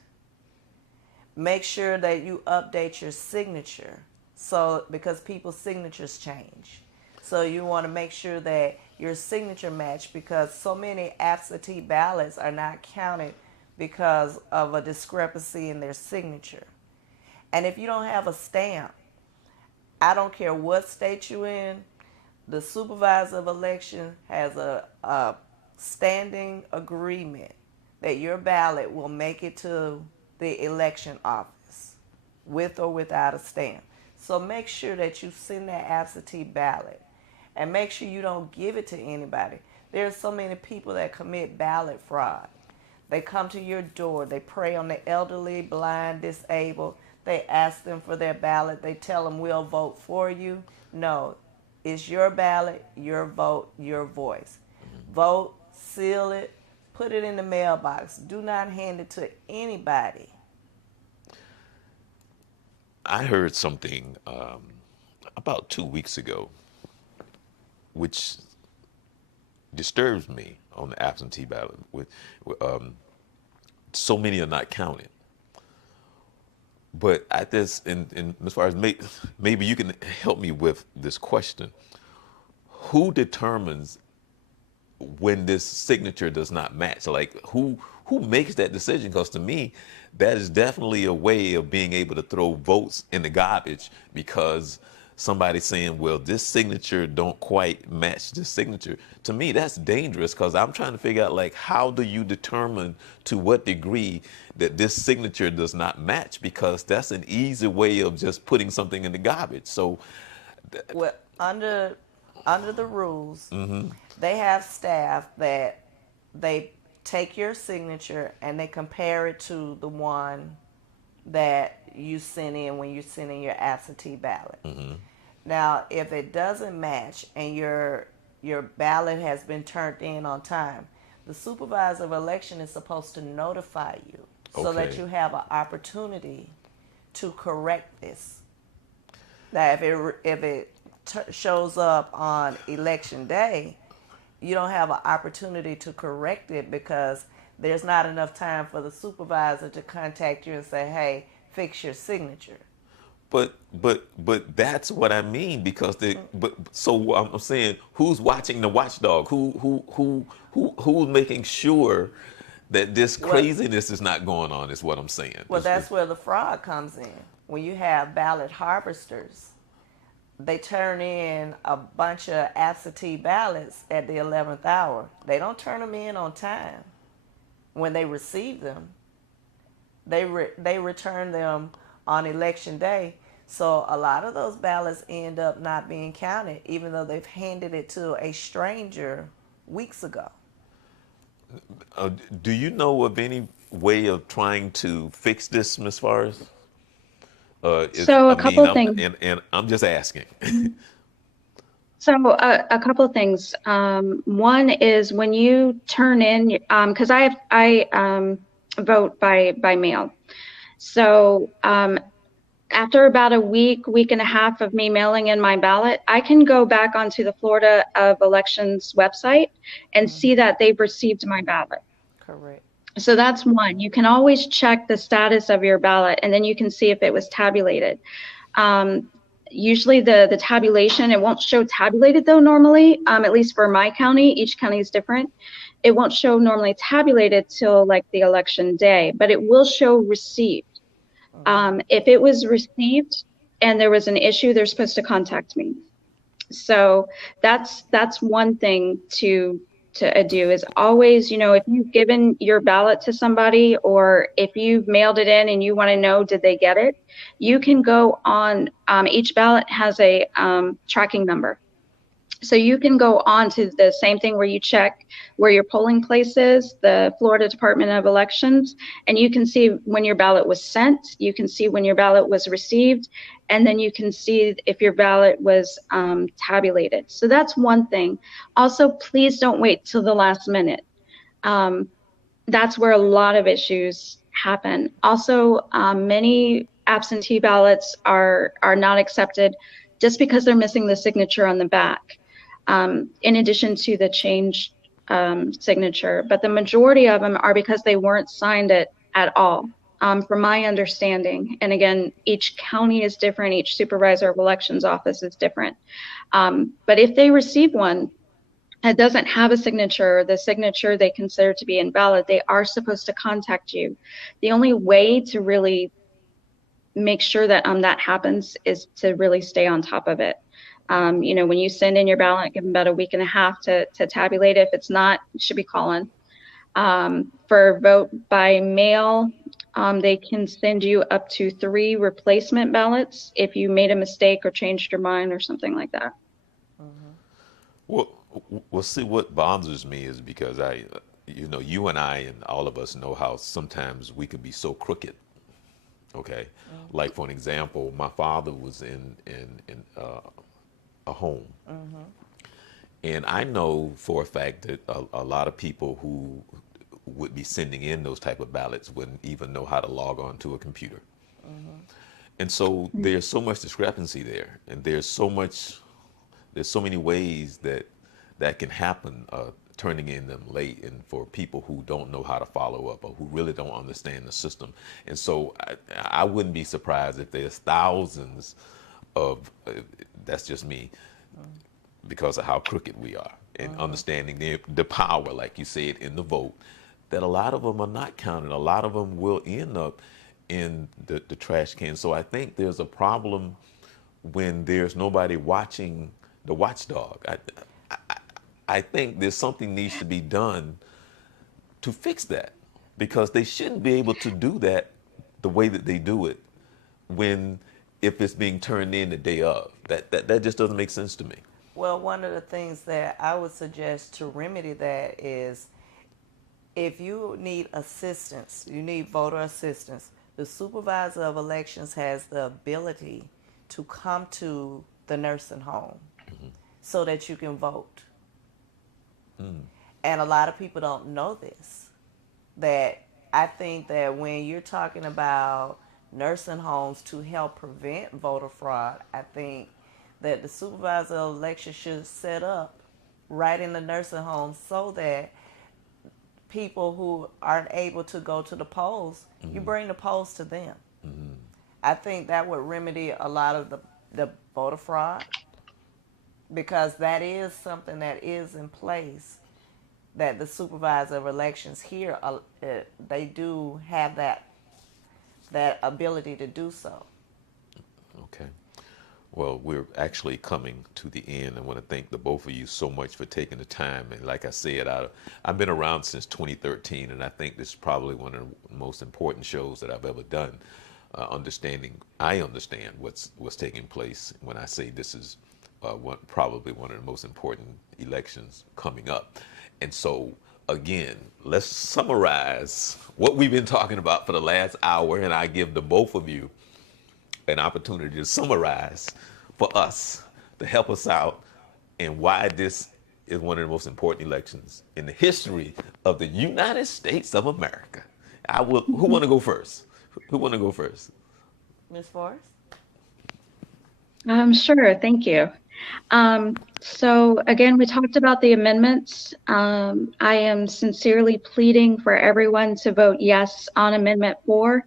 Make sure that you update your signature, so because people's signatures change. So you want to make sure that your signature match, because so many absentee ballots are not counted because of a discrepancy in their signature. And if you don't have a stamp, I don't care what state you're in, the supervisor of election has a standing agreement that your ballot will make it to the election office with or without a stamp. So make sure that you send that absentee ballot, and make sure you don't give it to anybody. There are so many people that commit ballot fraud. They come to your door, they prey on the elderly, blind, disabled. They ask them for their ballot. They tell them we'll vote for you. No, it's your ballot, your vote, your voice. Vote, seal it, put it in the mailbox. Do not hand it to anybody. I heard something about 2 weeks ago, which disturbs me on the absentee ballot. So many are not counted. But at this, in as far as maybe you can help me with this question: who determines when this signature does not match? Like who makes that decision? Because to me, that is definitely a way of being able to throw votes in the garbage, because somebody's saying, well, this signature don't quite match this signature. To me, that's dangerous, because I'm trying to figure out, like, how do you determine to what degree that this signature does not match? Because that's an easy way of just putting something in the garbage. So Well, under the rules, they have staff that they take your signature and they compare it to the one that you sent in when you sent in your absentee ballot. Now, if it doesn't match and your ballot has been turned in on time, the supervisor of election is supposed to notify you so that Okay. you have an opportunity to correct this. Now, if it shows up on election day, you don't have an opportunity to correct it because there's not enough time for the supervisor to contact you and say, "Hey, fix your signature." But that's what I mean because so I'm saying who's watching the watchdog? Who's making sure that this Well, craziness is not going on? Is what I'm saying. well, that's where the fraud comes in. When you have ballot harvesters, they turn in a bunch of absentee ballots at the 11th hour. They don't turn them in on time. When they receive them, they return them on election day. So a lot of those ballots end up not being counted, even though they've handed it to a stranger weeks ago. Do you know of any way of trying to fix this, Ms. Forrest? So I a couple mean, of things. and I'm just asking. So a couple of things. One is when you turn in, because I vote by mail. So after about a week and a half of me mailing in my ballot, I can go back onto the Florida of Elections website and see that they've received my ballot. Correct. So that's one. You can always check the status of your ballot, and then you can see if it was tabulated. Usually the tabulation, it won't show tabulated though normally, at least for my county. Each county is different. It won't show normally tabulated till like the election day, but it will show received. If it was received and there was an issue, they're supposed to contact me. So that's one thing to do is always, if you've given your ballot to somebody or if you've mailed it in and you want to know did they get it, you can go on. Each ballot has a tracking number. So you can go on to the same thing where you check where your polling place is, the Florida Department of Elections, and you can see when your ballot was sent, you can see when your ballot was received, and then you can see if your ballot was tabulated. So that's one thing. Also, please don't wait till the last minute. That's where a lot of issues happen. Also, many absentee ballots are not accepted just because they're missing the signature on the back. In addition to the change signature, but the majority of them are because they weren't signed at all, from my understanding. And again, each county is different, each supervisor of elections office is different. But if they receive one that doesn't have a signature, the signature they consider to be invalid, they are supposed to contact you. The only way to really make sure that that happens is to really stay on top of it. When you send in your ballot, give them about a week and a half to tabulate it. If it's not, you should be calling. For vote by mail, they can send you up to 3 replacement ballots if you made a mistake or changed your mind or something like that. Well, see, what bothers me is because you and I and all of us know how sometimes we can be so crooked. Okay, like for an example, my father was in a home. And I know for a fact that a lot of people who would be sending in those type of ballots wouldn't even know how to log on to a computer. And so there's so much discrepancy there, and there's so many ways that can happen, turning in them late, and for people who don't know how to follow up or who really don't understand the system. And so I wouldn't be surprised if there's thousands of, that's just me, because of how crooked we are and understanding the power, like you said, in the vote, that a lot of them are not counted. A lot of them will end up in the trash can. So I think there's a problem when there's nobody watching the watchdog. I think there's something needs to be done to fix that, because they shouldn't be able to do that the way that they do it if it's being turned in the day of. That just doesn't make sense to me. Well, one of the things that I would suggest to remedy that is If you need assistance, you need voter assistance, the supervisor of elections has the ability to come to the nursing home so that you can vote. And a lot of people don't know this. That I think that when you're talking about nursing homes to help prevent voter fraud, I think that the supervisor of elections should set up right in the nursing home so that people who aren't able to go to the polls, you bring the polls to them. I think that would remedy a lot of the voter fraud because that is something that is in place that the supervisor of elections here, they do have that ability to do so. Okay. Well, we're actually coming to the end. I want to thank the both of you so much for taking the time. And like I said, I've been around since 2013, and I think this is probably one of the most important shows that I've ever done. I understand what's taking place when I say this is probably one of the most important elections coming up. And so, again, let's summarize what we've been talking about for the last hour, and I give the both of you an opportunity to summarize for us to help us out and why this is one of the most important elections in the history of the United States of America. Who want to go first? Who want to go first? Ms. Forrest? Sure, thank you. So again, we talked about the amendments. I am sincerely pleading for everyone to vote yes on Amendment 4.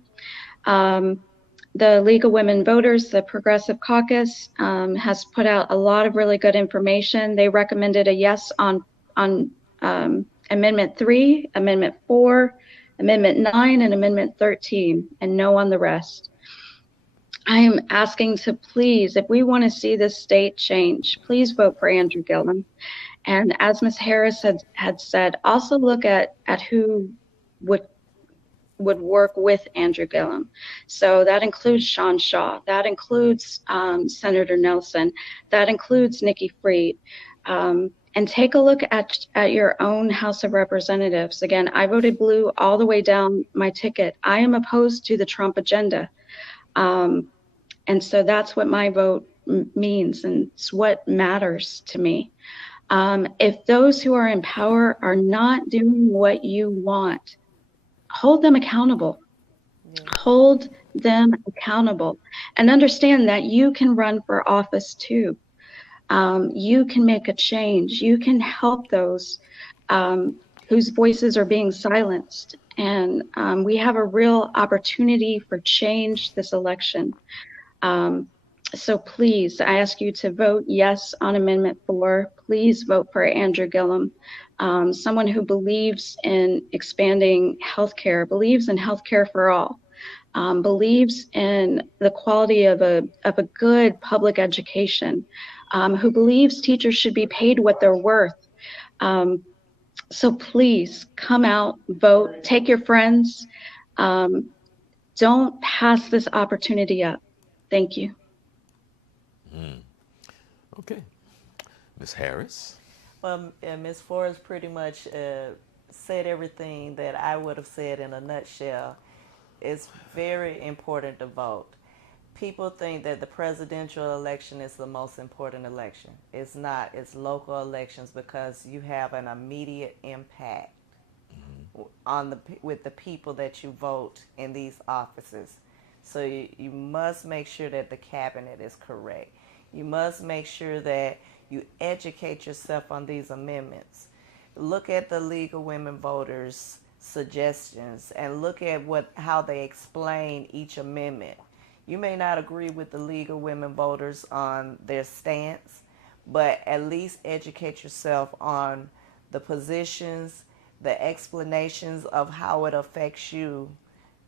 The League of Women Voters, the Progressive Caucus, has put out a lot of really good information. They recommended a yes on Amendment 3, Amendment 4, Amendment 9, and Amendment 13, and no on the rest. I am asking to please, if we want to see this state change, please vote for Andrew Gillum. And as Ms. Harris had said, also look at who would work with Andrew Gillum. So that includes Sean Shaw, that includes Senator Nelson, that includes Nikki Fried. And take a look at your own House of Representatives. Again, I voted blue all the way down my ticket. I am opposed to the Trump agenda. And so that's what my vote means, and it's what matters to me. If those who are in power are not doing what you want, hold them accountable. Yeah. Hold them accountable, and understand that you can run for office too. You can make a change. You can help those whose voices are being silenced. And we have a real opportunity for change this election. So please, I ask you to vote yes on Amendment 4. Please vote for Andrew Gillum, someone who believes in expanding healthcare, believes in healthcare for all, believes in the quality of a good public education, who believes teachers should be paid what they're worth. So please come out, vote, take your friends. Don't pass this opportunity up. Thank you. Okay. Ms. Harris? Well, Ms. Forrest pretty much said everything that I would have said in a nutshell. It's very important to vote. People think that the presidential election is the most important election. It's not. It's local elections because you have an immediate impact on with the people that you vote in these offices. So you must make sure that the cabinet is correct. You must make sure that you educate yourself on these amendments. Look at the League of Women Voters suggestions and look at how they explain each amendment. You may not agree with the League of Women Voters on their stance, but at least educate yourself on the positions, the explanations of how it affects you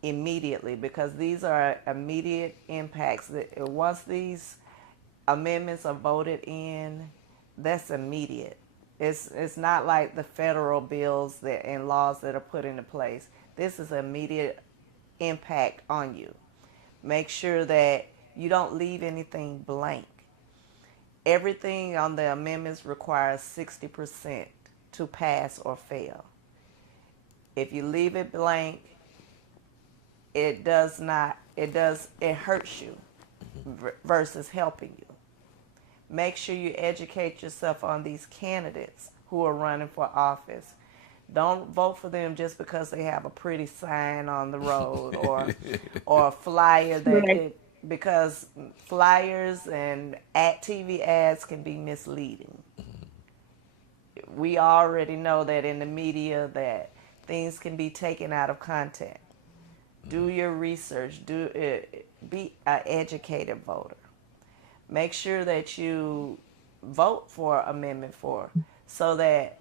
immediately, because these are immediate impacts. Once these amendments are voted in, that's immediate. It's not like the federal bills and laws that are put into place. This is immediate impact on you. Make sure that you don't leave anything blank. Everything on the amendments requires 60% to pass or fail. If you leave it blank, it does not, it hurts you versus helping you. Make sure you educate yourself on these candidates who are running for office. Don't vote for them just because they have a pretty sign on the road or a flyer that Right. because flyers and TV ads can be misleading. We already know that in the media that things can be taken out of context. Do your research. Be an educated voter. Make sure that you vote for Amendment 4 so that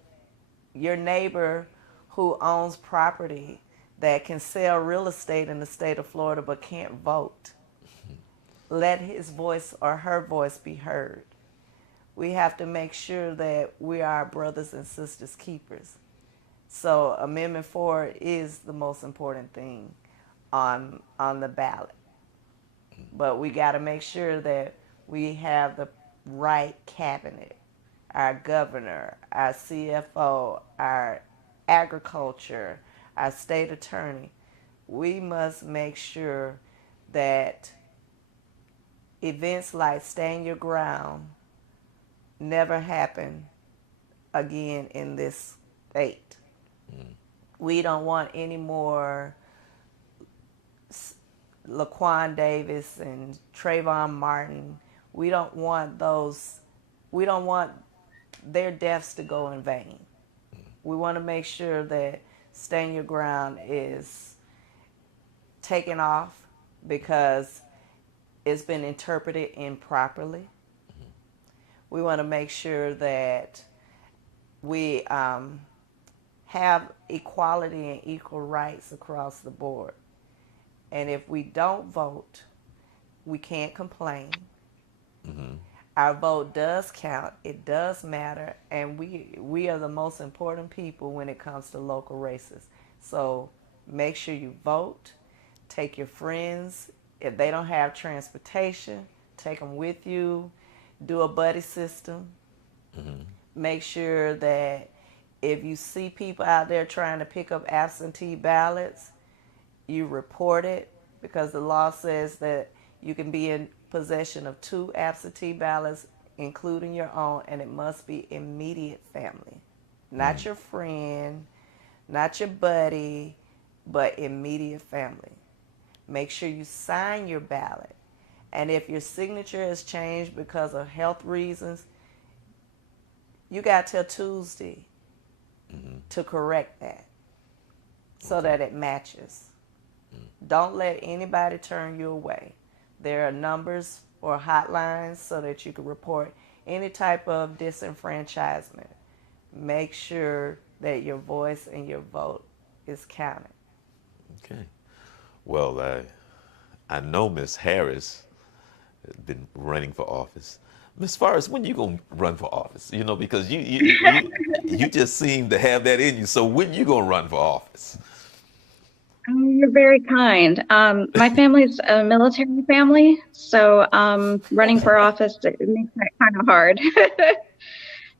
your neighbor who owns property that can sell real estate in the state of Florida but can't vote, let his voice or her voice be heard. We have to make sure that we are brothers and sisters keepers. So Amendment 4 is the most important thing on the ballot. But we got to make sure that we have the right cabinet, our governor, our CFO, our agriculture, our state attorney. We must make sure that events like Stand Your Ground never happen again in this state. We don't want any more Laquan Davis and Trayvon Martin. We don't want their deaths to go in vain. We want to make sure that Stand Your Ground is taken off because it's been interpreted improperly. We want to make sure that we have equality and equal rights across the board. And if we don't vote, we can't complain. Our vote does count. It does matter. And we are the most important people when it comes to local races. So make sure you vote. Take your friends. If they don't have transportation, take them with you. Do a buddy system. Make sure that if you see people out there trying to pick up absentee ballots, you report it, because the law says that you can be in possession of 2 absentee ballots, including your own, and it must be immediate family. Not your friend, not your buddy, but immediate family. Make sure you sign your ballot. And if your signature has changed because of health reasons, you got till Tuesday to correct that so that it matches. Don't let anybody turn you away. There are numbers or hotlines so that you can report any type of disenfranchisement. Make sure that your voice and your vote is counted. Okay. Well, I know Miss Harris has been running for office. Miss Forrest, when you gonna run for office? You know, because you just seem to have that in you. So when you gonna run for office? Oh, you're very kind. My family's a military family, so running for office, it makes that kind of hard.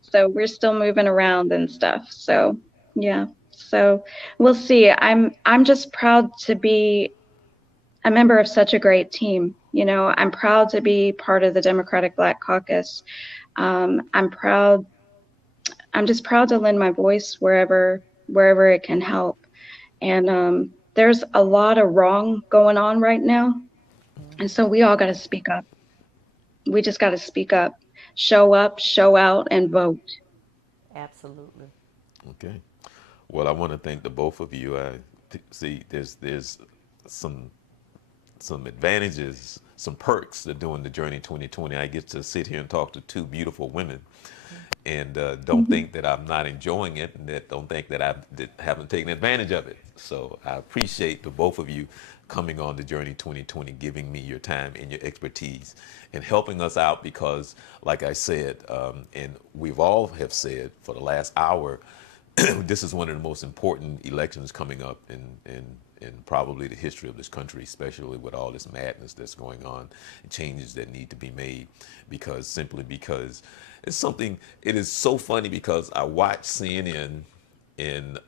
So we're still moving around and stuff. So yeah. So we'll see. I'm just proud to be a member of such a great team. You know, I'm proud to be part of the Democratic Black Caucus. I'm proud. I'm just proud to lend my voice wherever it can help. And there's a lot of wrong going on right now, and so we all got to speak up. We just got to speak up, show out, and vote. Absolutely. Okay. Well, I want to thank the both of you. I see there's some advantages, some perks to doing the Journey 2020. I get to sit here and talk to 2 beautiful women, and don't think that I'm not enjoying it, and don't think that haven't taken advantage of it. So I appreciate the both of you coming on the Journey 2020, giving me your time and your expertise and helping us out, because like I said, and we've all have said for the last hour, this is one of the most important elections coming up in probably the history of this country, especially with all this madness that's going on and changes that need to be made. Simply because it is so funny, because I watch CNN in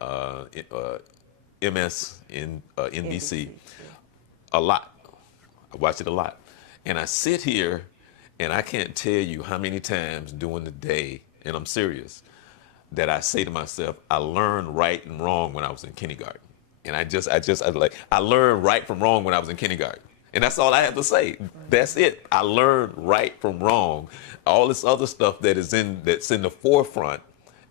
MS in NBC NBC. a lot. I watch it a lot. And I sit here and I can't tell you how many times during the day, and I'm serious, that I say to myself, I learned right and wrong when I was in kindergarten. And I learned right from wrong when I was in kindergarten. And that's all I have to say. That's it. I learned right from wrong. All this other stuff that's in the forefront.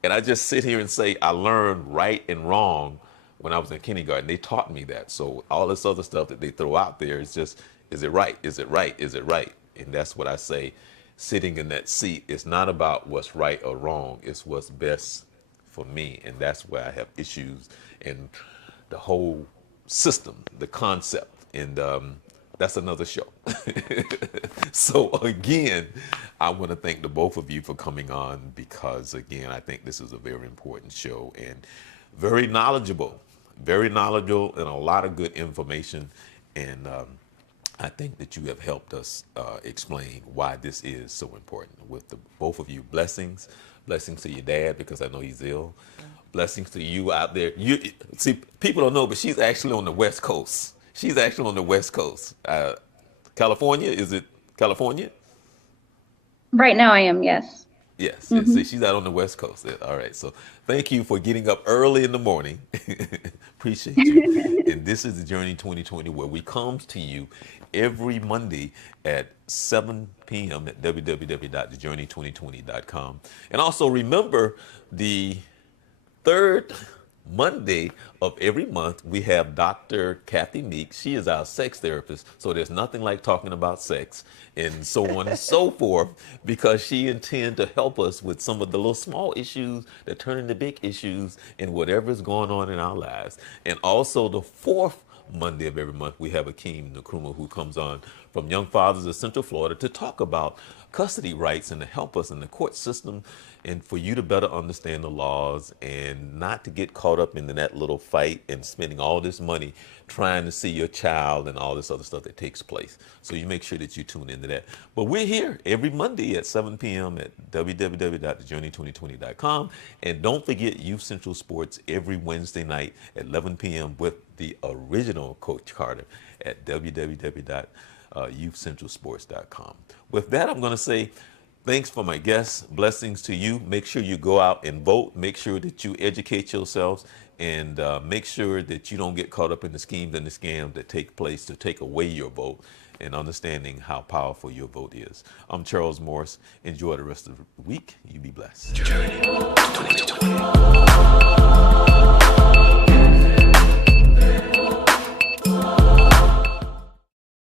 And I just sit here and say, I learned right and wrong when I was in kindergarten. They taught me that. So all this other stuff that they throw out there is just, is it right? Is it right? Is it right? And that's what I say. Sitting in that seat, it's not about what's right or wrong. It's what's best for me. And that's where I have issues in the whole system, the concept. And that's another show. So again, I want to thank the both of you for coming on, because again, I think this is a very important show and very knowledgeable and a lot of good information. And I think that you have helped us explain why this is so important. With the both of you, blessings to your dad, because I know he's ill. Blessings to you out there. You see, people don't know, but she's actually on the West Coast. She's actually on the West Coast. California, is it California? Right now I am, yes. Yes, yes. See, she's out on the West Coast. Yeah, all right, so thank you for getting up early in the morning. Appreciate you. And this is the Journey 2020, where we come to you every Monday at 7 p.m. at www.thejourney2020.com. And also remember, the third Monday of every month, we have Dr. Kathy Meek. She is our sex therapist. So there's nothing like talking about sex and so on and so forth, because she intends to help us with some of the little small issues that turn into big issues and whatever's going on in our lives. And also the fourth Monday of every month, we have Akeem Nkrumah, who comes on from Young Fathers of Central Florida to talk about custody rights and to help us in the court system, and for you to better understand the laws and not to get caught up in that little fight and spending all this money trying to see your child and all this other stuff that takes place. So you make sure that you tune into that. But we're here every Monday at 7 p.m. at www.thejourney2020.com. And don't forget Youth Central Sports every Wednesday night at 11 p.m. with the original Coach Carter at www.youthcentralsports.com. With that, I'm going to say thanks for my guests. Blessings to you. Make sure you go out and vote. Make sure that you educate yourselves, and make sure that you don't get caught up in the schemes and the scams that take place to take away your vote, and understanding how powerful your vote is. I'm Charles Morris. Enjoy the rest of the week. You be blessed. Journey 2020.